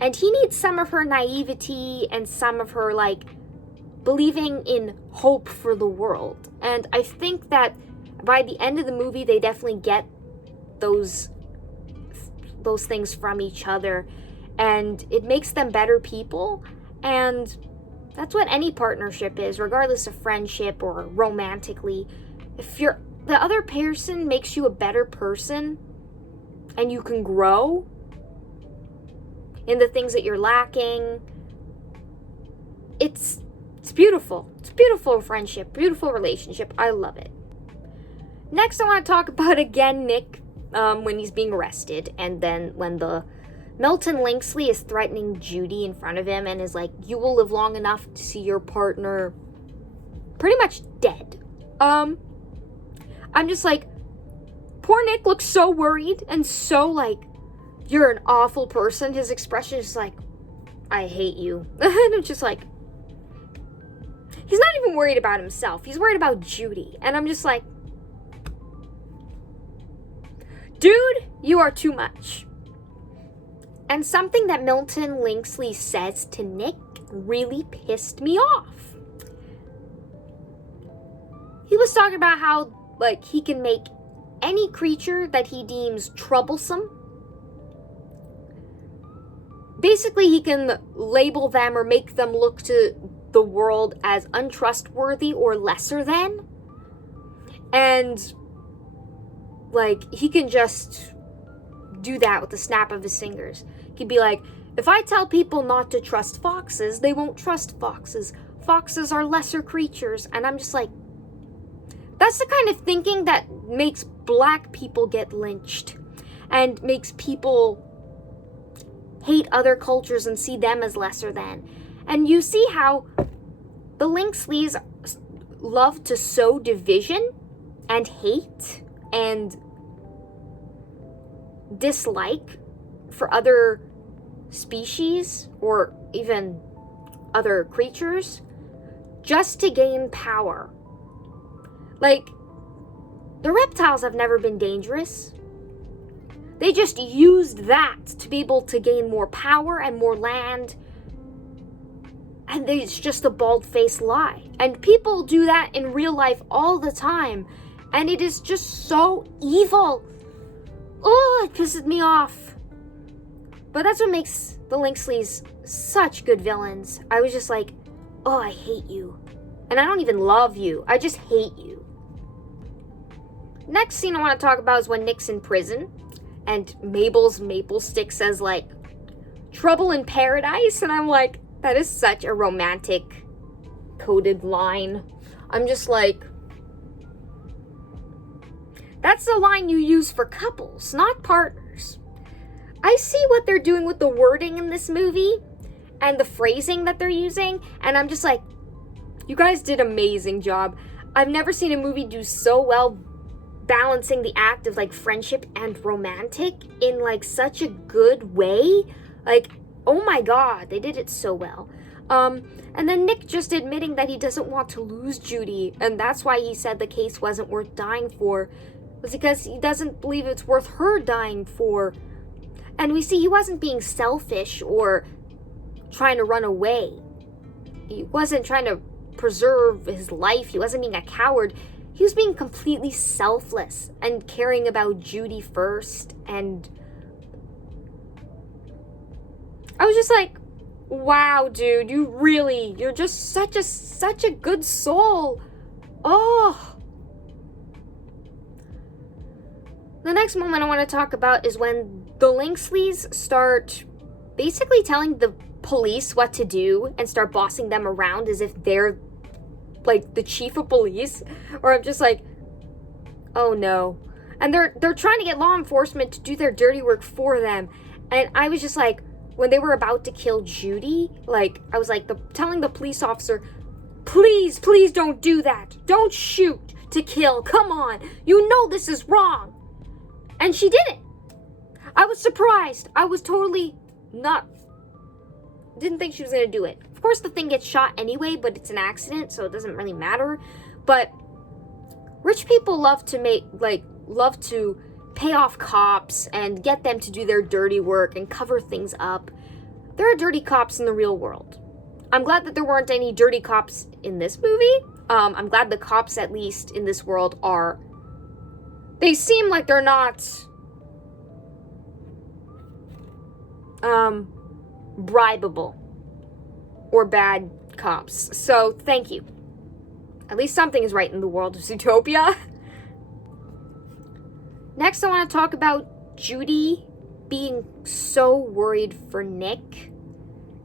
And he needs some of her naivety and some of her, like, believing in hope for the world. And I think that by the end of the movie, they definitely get those things from each other, and it makes them better people. And that's what any partnership is, regardless of friendship or romantically. If the other person makes you a better person and you can grow in the things that you're lacking, it's beautiful. It's beautiful friendship, beautiful relationship. I love it. Next, I want to talk about, again, Nick, when he's being arrested, and then when the Milton Linksley is threatening Judy in front of him and is like, you will live long enough to see your partner pretty much dead. I'm just like, poor Nick looks so worried and so like, you're an awful person. His expression is like, I hate you. And I'm just like, he's not even worried about himself. He's worried about Judy. And I'm just like, dude, you are too much. And something that Milton Linksley says to Nick really pissed me off. He was talking about how, like, he can make any creature that he deems troublesome. Basically, he can label them or make them look to the world as untrustworthy or lesser than. And, like, he can just do that with the snap of his fingers. He'd be like, if I tell people not to trust foxes, they won't trust foxes. Foxes are lesser creatures. And I'm just like, that's the kind of thinking that makes black people get lynched and makes people hate other cultures and see them as lesser than. And you see how the Linksleys love to sow division and hate and dislike for other species or even other creatures just to gain power. Like, the reptiles have never been dangerous. They just used that to be able to gain more power and more land. And it's just a bald-faced lie. And people do that in real life all the time. And it is just so evil. Oh, it pisses me off. But that's what makes the Linksleys such good villains. I was just like, oh, I hate you. And I don't even love you. I just hate you. Next scene I want to talk about is when Nick's in prison. And Mabel's maple stick says, like, trouble in paradise. And I'm like, that is such a romantic coded line. I'm just like, that's the line you use for couples, not partners. I see what they're doing with the wording in this movie and the phrasing that they're using, and I'm just like, you guys did an amazing job. I've never seen a movie do so well balancing the act of, like, friendship and romantic in, like, such a good way. Like, oh my god, they did it so well. And then Nick just admitting that he doesn't want to lose Judy, and that's why he said the case wasn't worth dying for, was because he doesn't believe it's worth her dying for. And we see he wasn't being selfish or trying to run away. He wasn't trying to preserve his life. He wasn't being a coward. He was being completely selfless and caring about Judy first. And I was just like, wow, dude, you're just such a good soul. Oh. The next moment I want to talk about is when the Linksleys start basically telling the police what to do and start bossing them around as if they're, like, the chief of police. Or I'm just like, oh no. And they're trying to get law enforcement to do their dirty work for them. And I was just like, when they were about to kill Judy, like, I was like, telling the police officer, please don't do that. Don't shoot to kill. Come on. You know this is wrong. And she didn't. I was surprised. I was totally didn't think she was going to do it. Of course, the thing gets shot anyway, but it's an accident, so it doesn't really matter. But rich people love to pay off cops and get them to do their dirty work and cover things up. There are dirty cops in the real world. I'm glad that there weren't any dirty cops in this movie. I'm glad the cops, at least in this world, they seem like they're not bribable or bad cops. So thank you. At least something is right in the world of Zootopia. Next, I want to talk about Judy being so worried for Nick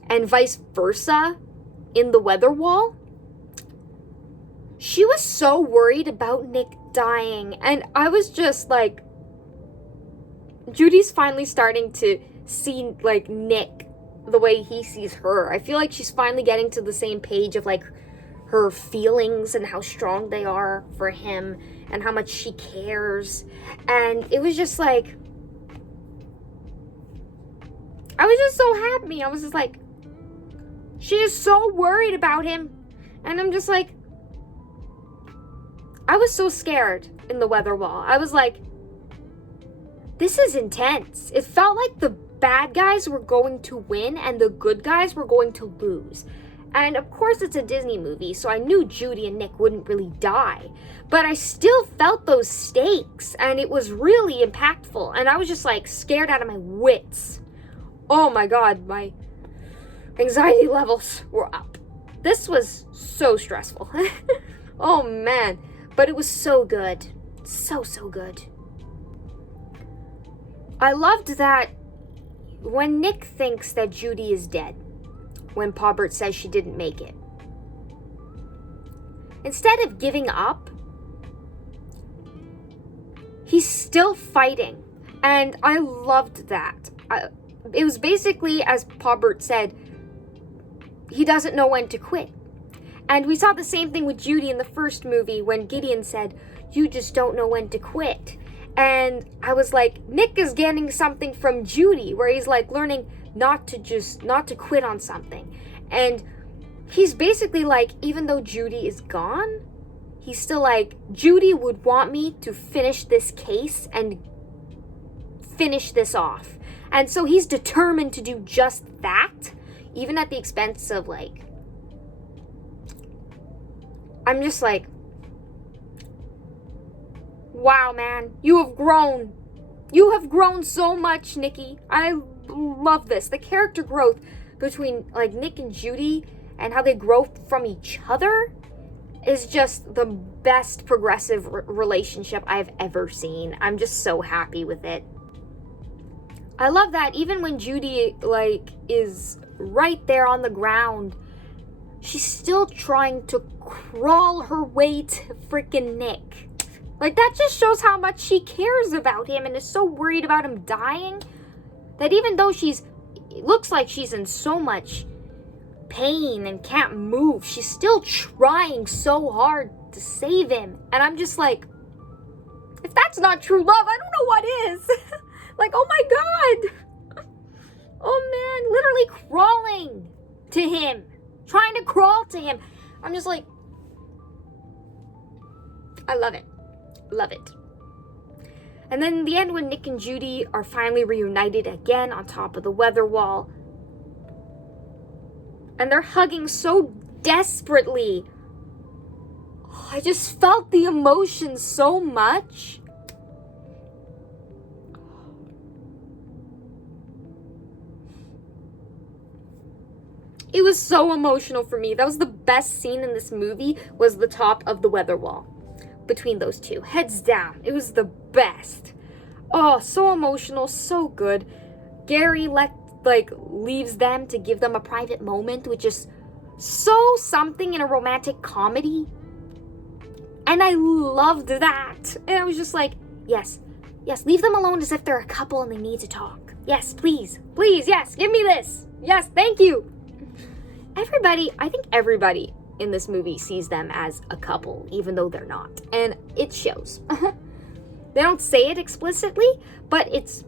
and vice versa in the weather wall. She was so worried about Nick dying, and I was just like, Judy's finally starting to see, like, Nick the way he sees her. I feel like she's finally getting to the same page of, like, her feelings and how strong they are for him and how much she cares. And it was just like, I was just so happy. I was just like, she is so worried about him. And I'm just like, I was so scared in the weather wall. I was like, this is intense. It felt like the bad guys were going to win and the good guys were going to lose. And of course it's a Disney movie, so I knew Judy and Nick wouldn't really die. But I still felt those stakes, and it was really impactful. And I was just like scared out of my wits. Oh my God, my anxiety levels were up. This was so stressful. Oh man, but it was so good. So good. I loved that when Nick thinks that Judy is dead, when Paubert says she didn't make it, instead of giving up, he's still fighting. And I loved that. It was basically, as Paubert said, he doesn't know when to quit. And we saw the same thing with Judy in the first movie when Gideon said, you just don't know when to quit. And I was like, Nick is getting something from Judy, where he's like learning not to quit on something. And he's basically like, even though Judy is gone, he's still like, Judy would want me to finish this case and finish this off. And so he's determined to do just that, even at the expense of, like, I'm just like, wow, man, you have grown. You have grown so much, Nikki. I love this. The character growth between, like, Nick and Judy and how they grow from each other is just the best progressive relationship I've ever seen. I'm just so happy with it. I love that even when Judy, like, is right there on the ground, she's still trying to crawl her way to freaking Nick. Like, that just shows how much she cares about him and is so worried about him dying that even though it looks like she's in so much pain and can't move, she's still trying so hard to save him. And I'm just like, if that's not true love, I don't know what is. Like, oh my God. Oh man, literally crawling to him. Trying to crawl to him. I'm just like, I love it. Love it. And then in the end, when Nick and Judy are finally reunited again on top of the weather wall, and they're hugging so desperately, I just felt the emotion so much. It was so emotional for me. That was the best scene in this movie, was the top of the weather wall between those two, heads down. It was the best. Oh, so emotional, so good. Gary leaves them to give them a private moment, which is so something in a romantic comedy. And I loved that. And I was just like, yes, leave them alone as if they're a couple and they need to talk. Yes, please, yes, give me this. Yes, thank you. I think everybody in this movie sees them as a couple, even though they're not. And it shows. They don't say it explicitly, but it's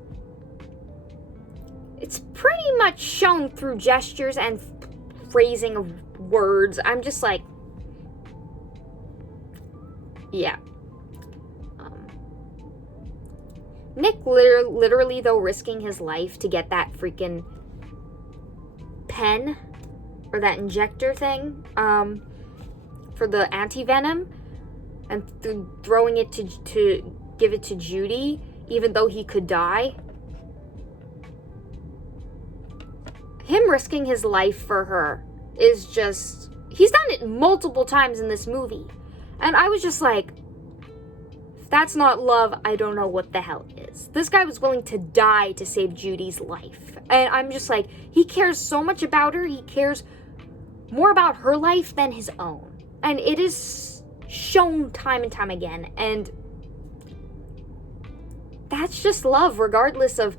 pretty much shown through gestures and phrasing of words. I'm just like, yeah. Nick literally, though, risking his life to get that freaking pen or that injector thing, for the anti-venom, and throwing it to give it to Judy, even though he could die. Him risking his life for her is just, he's done it multiple times in this movie. And I was just like, if that's not love, I don't know what the hell is. This guy was willing to die to save Judy's life. And I'm just like, he cares so much about her. He cares more about her life than his own. And it is shown time and time again. And that's just love, regardless of,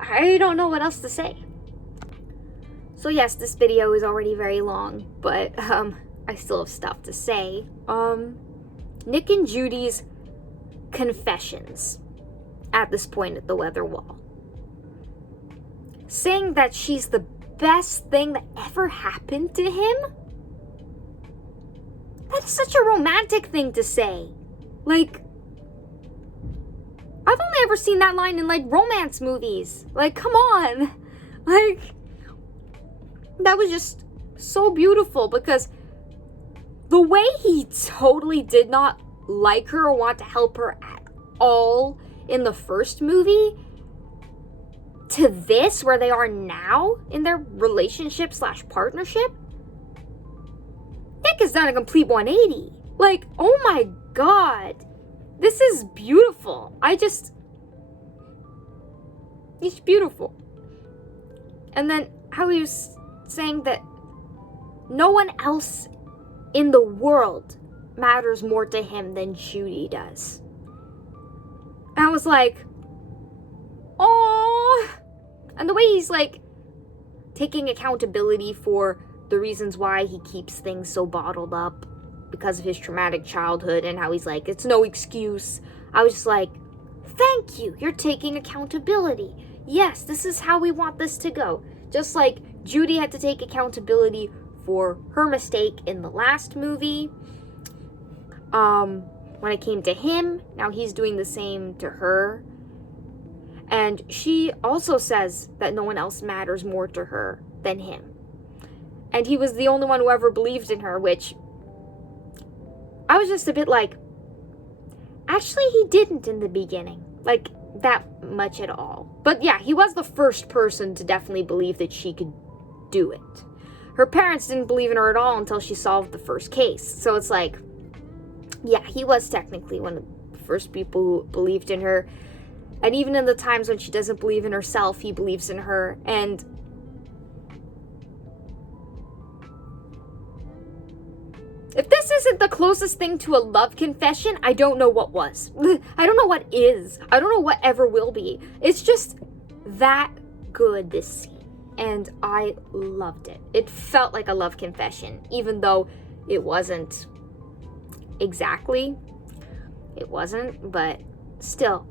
I don't know what else to say. So yes, this video is already very long, but I still have stuff to say. Nick and Judy's confessions at this point at the weather wall. Saying that she's the best thing that ever happened to him? That is such a romantic thing to say. Like, I've only ever seen that line in, like, romance movies. Like, come on. Like, that was just so beautiful, because the way he totally did not like her or want to help her at all in the first movie, to this, where they are now in their relationship / partnership, Nick has done a complete 180. Like, oh my god. This is beautiful. It's beautiful. And then how he was saying that no one else in the world matters more to him than Judy does. And I was like, oh. And the way he's like taking accountability for the reasons why he keeps things so bottled up because of his traumatic childhood, and how he's like, it's no excuse. I was just like, thank you, you're taking accountability. Yes, this is how we want this to go. Just like Judy had to take accountability for her mistake in the last movie. When it came to him, now he's doing the same to her. And she also says that no one else matters more to her than him. And he was the only one who ever believed in her, which I was just a bit like, actually he didn't in the beginning. Like, that much at all. But yeah, he was the first person to definitely believe that she could do it. Her parents didn't believe in her at all until she solved the first case. So it's like, yeah, he was technically one of the first people who believed in her. And even in the times when she doesn't believe in herself, he believes in her. And if this isn't the closest thing to a love confession, I don't know what was. I don't know what is. I don't know what ever will be. It's just that good, this scene. And I loved it. It felt like a love confession, even though it wasn't exactly. It wasn't, but still.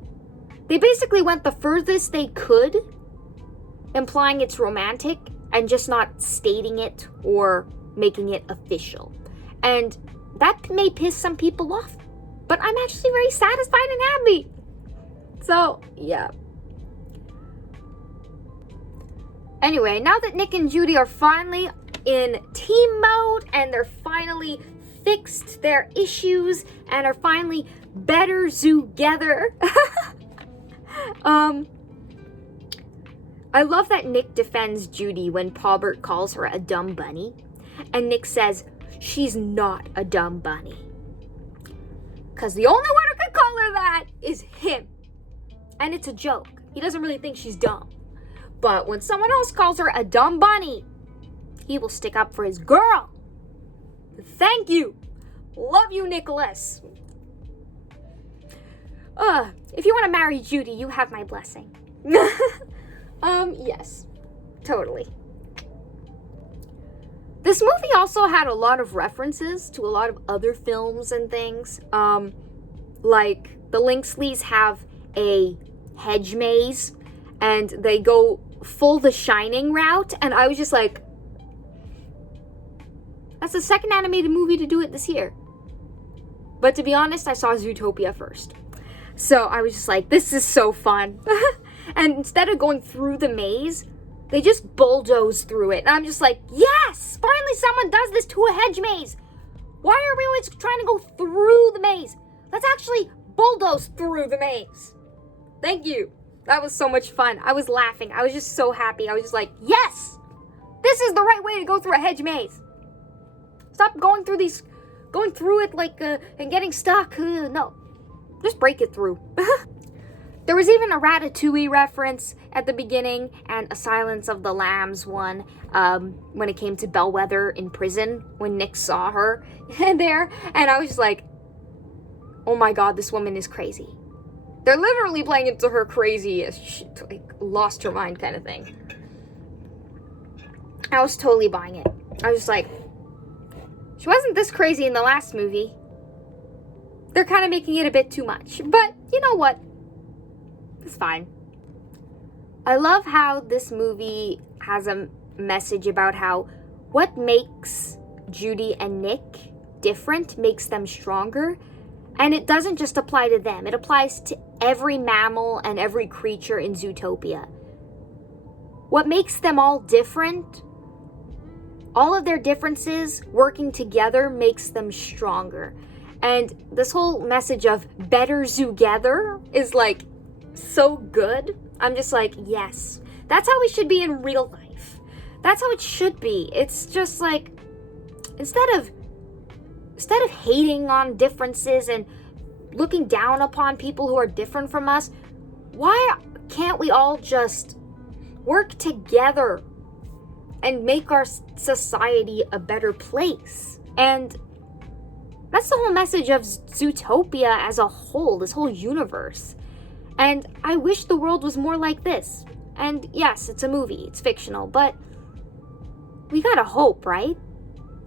They basically went the furthest they could, implying it's romantic, and just not stating it or making it official. And that may piss some people off, but I'm actually very satisfied and happy. So, yeah. Anyway, now that Nick and Judy are finally in team mode, and they're finally fixed their issues, and are finally better together, I love that Nick defends Judy when Paubert calls her a dumb bunny, and Nick says, she's not a dumb bunny. Because the only one who could call her that is him. And it's a joke. He doesn't really think she's dumb. But when someone else calls her a dumb bunny, he will stick up for his girl. Thank you. Love you, Nicholas. If you want to marry Judy, you have my blessing. Yes. Totally. This movie also had a lot of references to a lot of other films and things. Like, the Linksleys have a hedge maze, and they go full The Shining route, and I was just like, that's the second animated movie to do it this year. But to be honest, I saw Zootopia first. So I was just like, this is so fun. And instead of going through the maze, They just bulldoze through it. And I'm just like, yes! Finally someone does this to a hedge maze! Why are we always trying to go through the maze? Let's actually bulldoze through the maze. Thank you. That was so much fun. I was laughing. I was just so happy. I was just like, yes! This is the right way to go through a hedge maze. Stop going through it like, and getting stuck. No. Just break it through. There was even a Ratatouille reference at the beginning and a Silence of the Lambs one when it came to Bellwether in prison when Nick saw her there. And I was just like, oh my god, this woman is crazy. They're literally playing into her crazy, she, like, lost her mind kind of thing. I was totally buying it. I was just like, she wasn't this crazy in the last movie. They're kind of making it a bit too much. But you know what? It's fine. I love how this movie has a message about how what makes Judy and Nick different makes them stronger. And it doesn't just apply to them. It applies to every mammal and every creature in Zootopia. What makes them all different, all of their differences working together makes them stronger. And this whole message of better together is like so good. I'm just like, yes, that's how we should be in real life. That's how it should be. It's just like, instead of hating on differences and looking down upon people who are different from us, why can't we all just work together and make our society a better place? And that's the whole message of Zootopia as a whole, this whole universe. And I wish the world was more like this. And yes, it's a movie, it's fictional, but we gotta hope, right?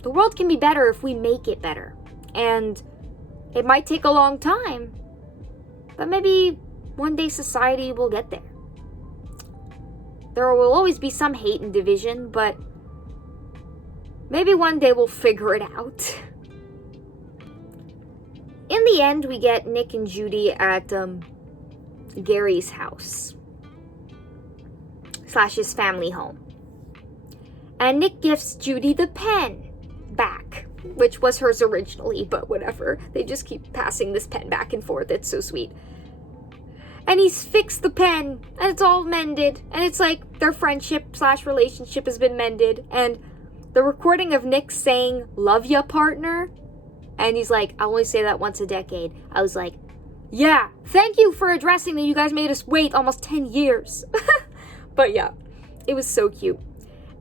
The world can be better if we make it better. And it might take a long time, but maybe one day society will get there. There will always be some hate and division, but maybe one day we'll figure it out. In the end, we get Nick and Judy at Gary's house / his family home. And Nick gives Judy the pen back, which was hers originally, but whatever. They just keep passing this pen back and forth. It's so sweet. And he's fixed the pen, and it's all mended. And it's like their friendship / relationship has been mended. And the recording of Nick saying, "Love ya, partner," and he's like, "I only say that once a decade." I was like, yeah, thank you for addressing that you guys made us wait almost 10 years. But yeah, it was so cute.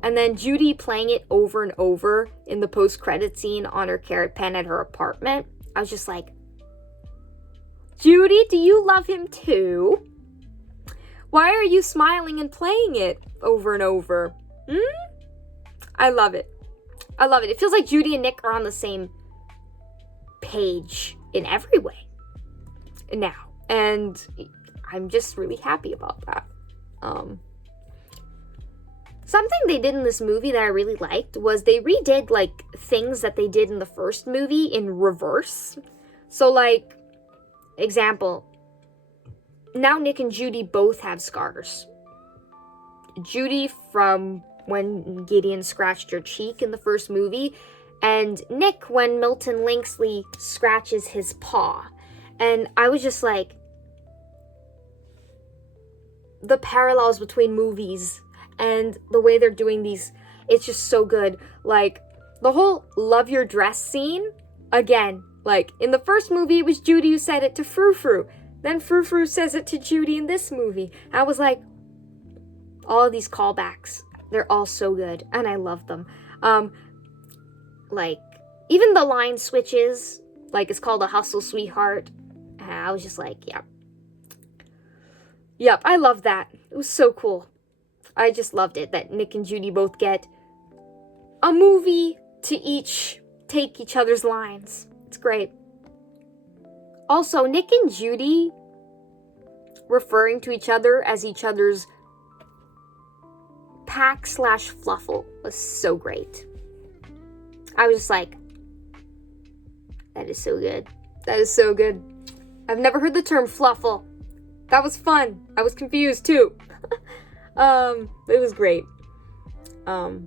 And then Judy playing it over and over in the post-credit scene on her carrot pen at her apartment. I was just like, Judy, do you love him too? Why are you smiling and playing it over and over? I love it. I love it. It feels like Judy and Nick are on the same page in every way now, and I'm just really happy about that. Something they did in this movie that I really liked was they redid like things that they did in the first movie in reverse. So like, example, now Nick and Judy both have scars. Judy from when Gideon scratched her cheek in the first movie, and Nick when Milton Linksley scratches his paw. And I was just like, the parallels between movies and the way they're doing these, it's just so good. Like, the whole love your dress scene, again, like, in the first movie, it was Judy who said it to Frou Frou. Then Frou Frou says it to Judy in this movie. I was like, all of these callbacks, they're all so good, and I love them. Like, even the line switches, like, it's called A Hustle, Sweetheart. I was just like, yep. Yep, I love that. It was so cool. I just loved it that Nick and Judy both get a movie to each take each other's lines. It's great. Also, Nick and Judy referring to each other as each other's pack / fluffle was so great. I was just like, that is so good. That is so good. I've never heard the term fluffle. That was fun. I was confused too. It was great. I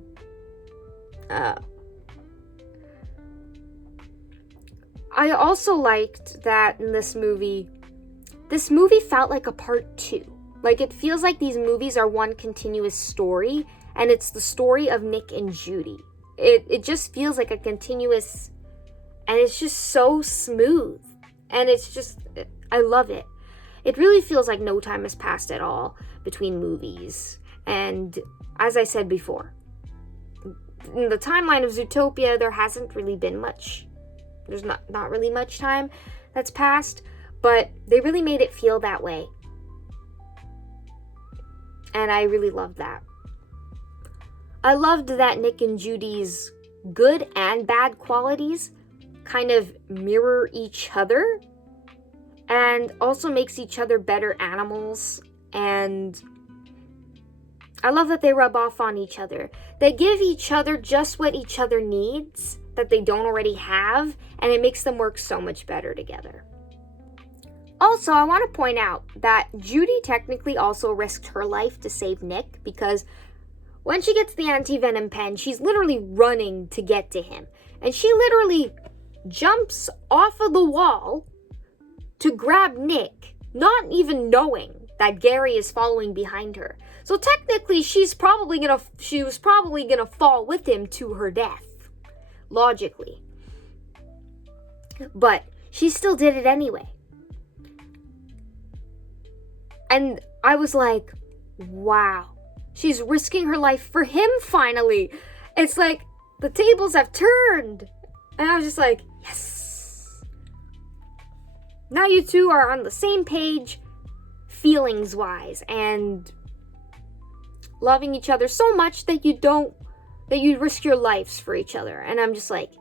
also liked that in this movie felt like a part 2. Like, it feels like these movies are one continuous story, and it's the story of Nick and Judy. It just feels like a continuous, and it's just so smooth. And it's just, I love it. It really feels like no time has passed at all between movies. And as I said before, in the timeline of Zootopia, there hasn't really been much. There's not really much time that's passed, but they really made it feel that way. And I really loved that. I loved that Nick and Judy's good and bad qualities kind of mirror each other, and also makes each other better animals. And I love that they rub off on each other. They give each other just what each other needs that they don't already have, and it makes them work so much better together. Also, I want to point out that Judy technically also risked her life to save Nick, because when she gets the anti-venom pen, she's literally running to get to him. And she literally jumps off of the wall to grab Nick, not even knowing that Gary is following behind her. So technically, she was probably gonna fall with him to her death, logically. But she still did it anyway. And I was like, wow, she's risking her life for him finally. It's like the tables have turned. And I was just like, yes. Now you two are on the same page, feelings-wise, and loving each other so much that you risk your lives for each other. And I'm just like,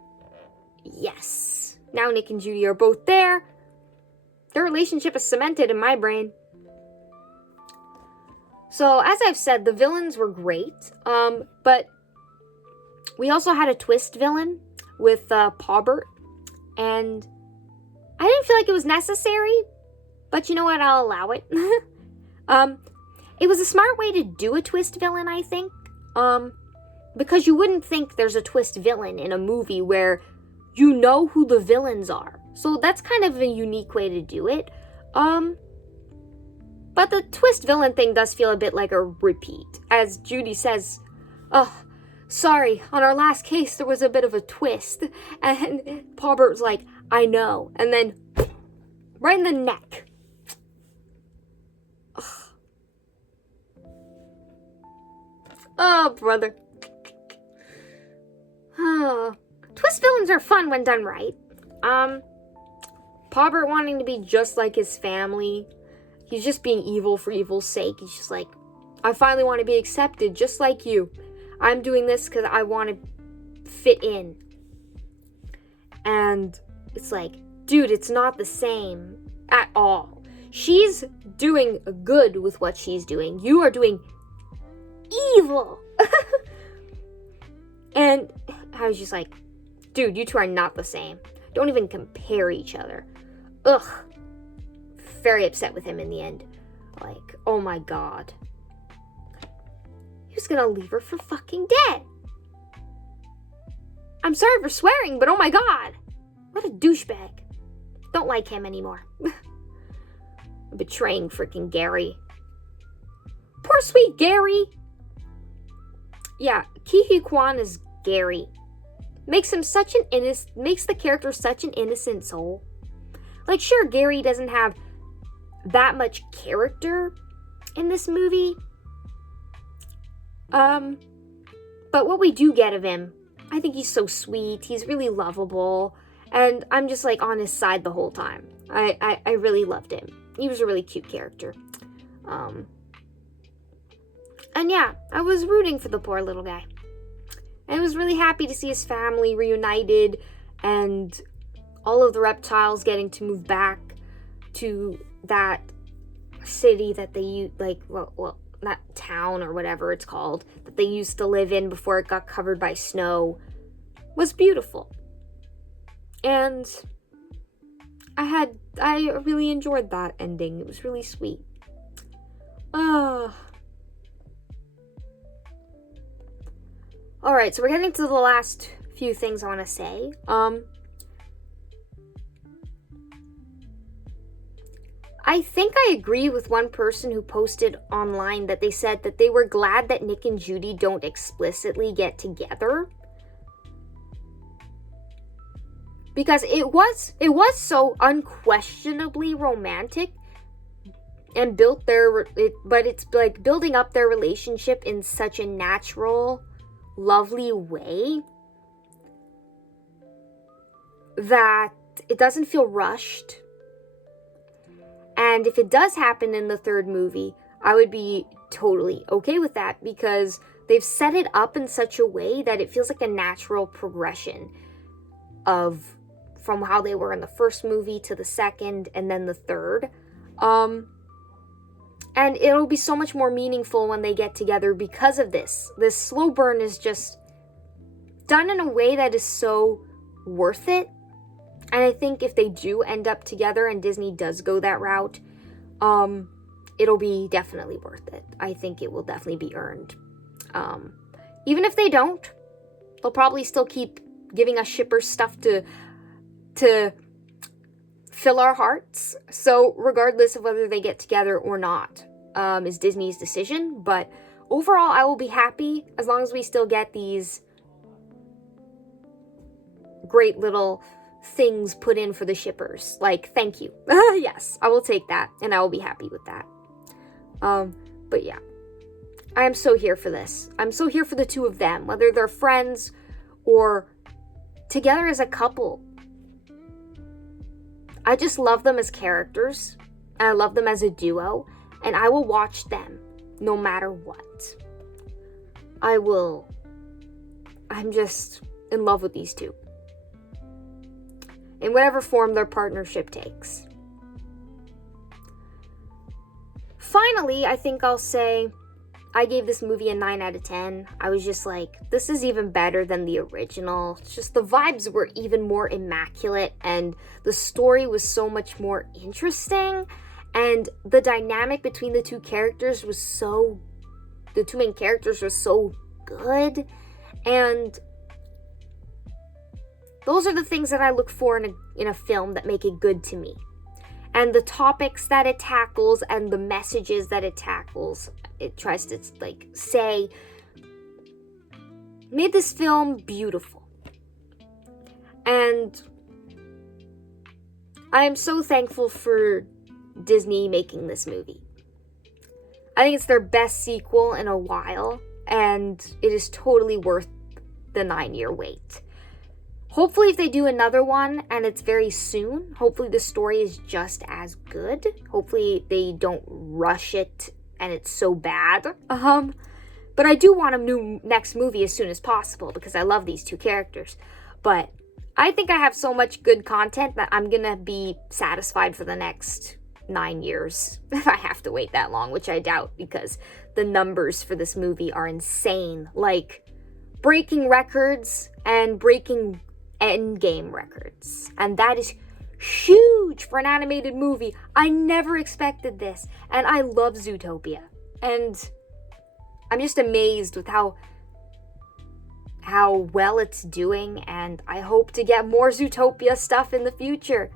yes. Now Nick and Judy are both there. Their relationship is cemented in my brain. So, as I've said, the villains were great, but we also had a twist villain with Paubert, and I didn't feel like it was necessary, but you know what, I'll allow it. It was a smart way to do a twist villain, I think, because you wouldn't think there's a twist villain in a movie where you know who the villains are. So that's kind of a unique way to do it. But the twist villain thing does feel a bit like a repeat. As Judy says, oh, sorry, on our last case there was a bit of a twist. And Paubert's like, I know. And then, right in the neck. Ugh. Oh, brother. Oh. Twist villains are fun when done right. Paubert wanting to be just like his family. He's just being evil for evil's sake. He's just like, I finally want to be accepted just like you. I'm doing this because I want to fit in. And it's like, dude, it's not the same at all. She's doing good with what she's doing. You are doing evil. And I was just like, dude, you two are not the same. Don't even compare each other. Ugh. Very upset with him in the end. Like, oh my god. He was gonna leave her for fucking dead. I'm sorry for swearing, but oh my god. What a douchebag. Don't like him anymore. Betraying freaking Gary. Poor sweet Gary. Yeah, Ke Kwan is Gary. Makes the character such an innocent soul. Like, sure, Gary doesn't have that much character in this movie. But what we do get of him, I think he's so sweet. He's really lovable. And I'm just like on his side the whole time. I really loved him. He was a really cute character. And yeah, I was rooting for the poor little guy. I was really happy to see his family reunited and all of the reptiles getting to move back to that city that they that town or whatever it's called that they used to live in before it got covered by snow was beautiful. And I really enjoyed that ending. It was really sweet. Alright, so we're getting to the last few things I want to say. I think I agree with one person who posted online that they said that they were glad that Nick and Judy don't explicitly get together. Because it was so unquestionably romantic and but it's like building up their relationship in such a natural, lovely way that it doesn't feel rushed. And if it does happen in the third movie, I would be totally okay with that because they've set it up in such a way that it feels like a natural progression from how they were in the first movie to the second and then the third. And it'll be so much more meaningful when they get together because of this. This slow burn is just done in a way that is so worth it. And I think if they do end up together and Disney does go that route, it'll be definitely worth it. I think it will definitely be earned. Even if they don't, they'll probably still keep giving us shipper stuff to fill our hearts. So regardless of whether they get together or not, is Disney's decision. But overall, I will be happy as long as we still get these great little things put in for the shippers. Like, thank you. Yes, I will take that, and I will be happy with that. But yeah, I am so here for this. I'm so here for the two of them, whether they're friends or together as a couple. I just love them as characters, and I love them as a duo, and I will watch them no matter what. I'm just in love with these two. In whatever form their partnership takes. Finally, I think I'll say I gave this movie a 9 out of 10. I was just like, this is even better than the original. It's just the vibes were even more immaculate and the story was so much more interesting. And the dynamic between the two main characters was so good. And those are the things that I look for in a film that make it good to me. And the topics that it tackles and the messages that it tackles, it tries to say, made this film beautiful. And I am so thankful for Disney making this movie. I think it's their best sequel in a while, and it is totally worth the 9-year wait. Hopefully if they do another one and it's very soon, hopefully the story is just as good. Hopefully they don't rush it and it's so bad. But I do want a new next movie as soon as possible because I love these two characters. But I think I have so much good content that I'm gonna be satisfied for the next 9 years if I have to wait that long, which I doubt because the numbers for this movie are insane. Like breaking records and breaking Endgame records, and that is huge for an animated movie. I never expected this, and I love Zootopia, and I'm just amazed with how well it's doing, and I hope to get more Zootopia stuff in the future,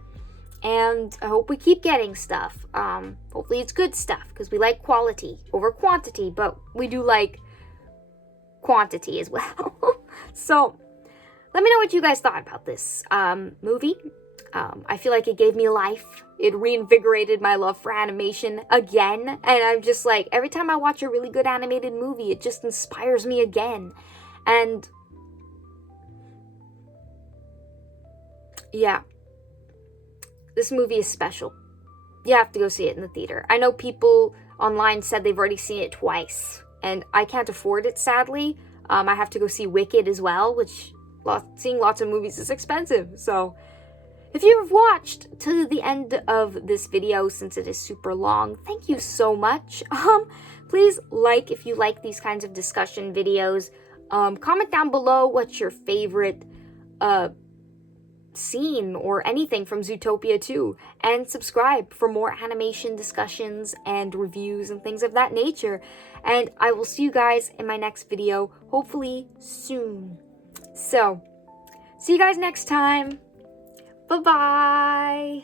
and I hope we keep getting stuff. Hopefully it's good stuff, because we like quality over quantity, but we do like quantity as well. So let me know what you guys thought about this movie. I feel like it gave me life. It reinvigorated my love for animation again. And I'm just like, every time I watch a really good animated movie, it just inspires me again. And yeah, this movie is special. You have to go see it in the theater. I know people online said they've already seen it twice. And I can't afford it, sadly. I have to go see Wicked as well, which seeing lots of movies is expensive. So if you've watched to the end of this video, since it is super long, thank you so much. Please like if you like these kinds of discussion videos. Comment down below what's your favorite scene or anything from Zootopia 2, and subscribe for more animation discussions and reviews and things of that nature. And I will see you guys in my next video, hopefully soon. So, see you guys next time. Bye-bye.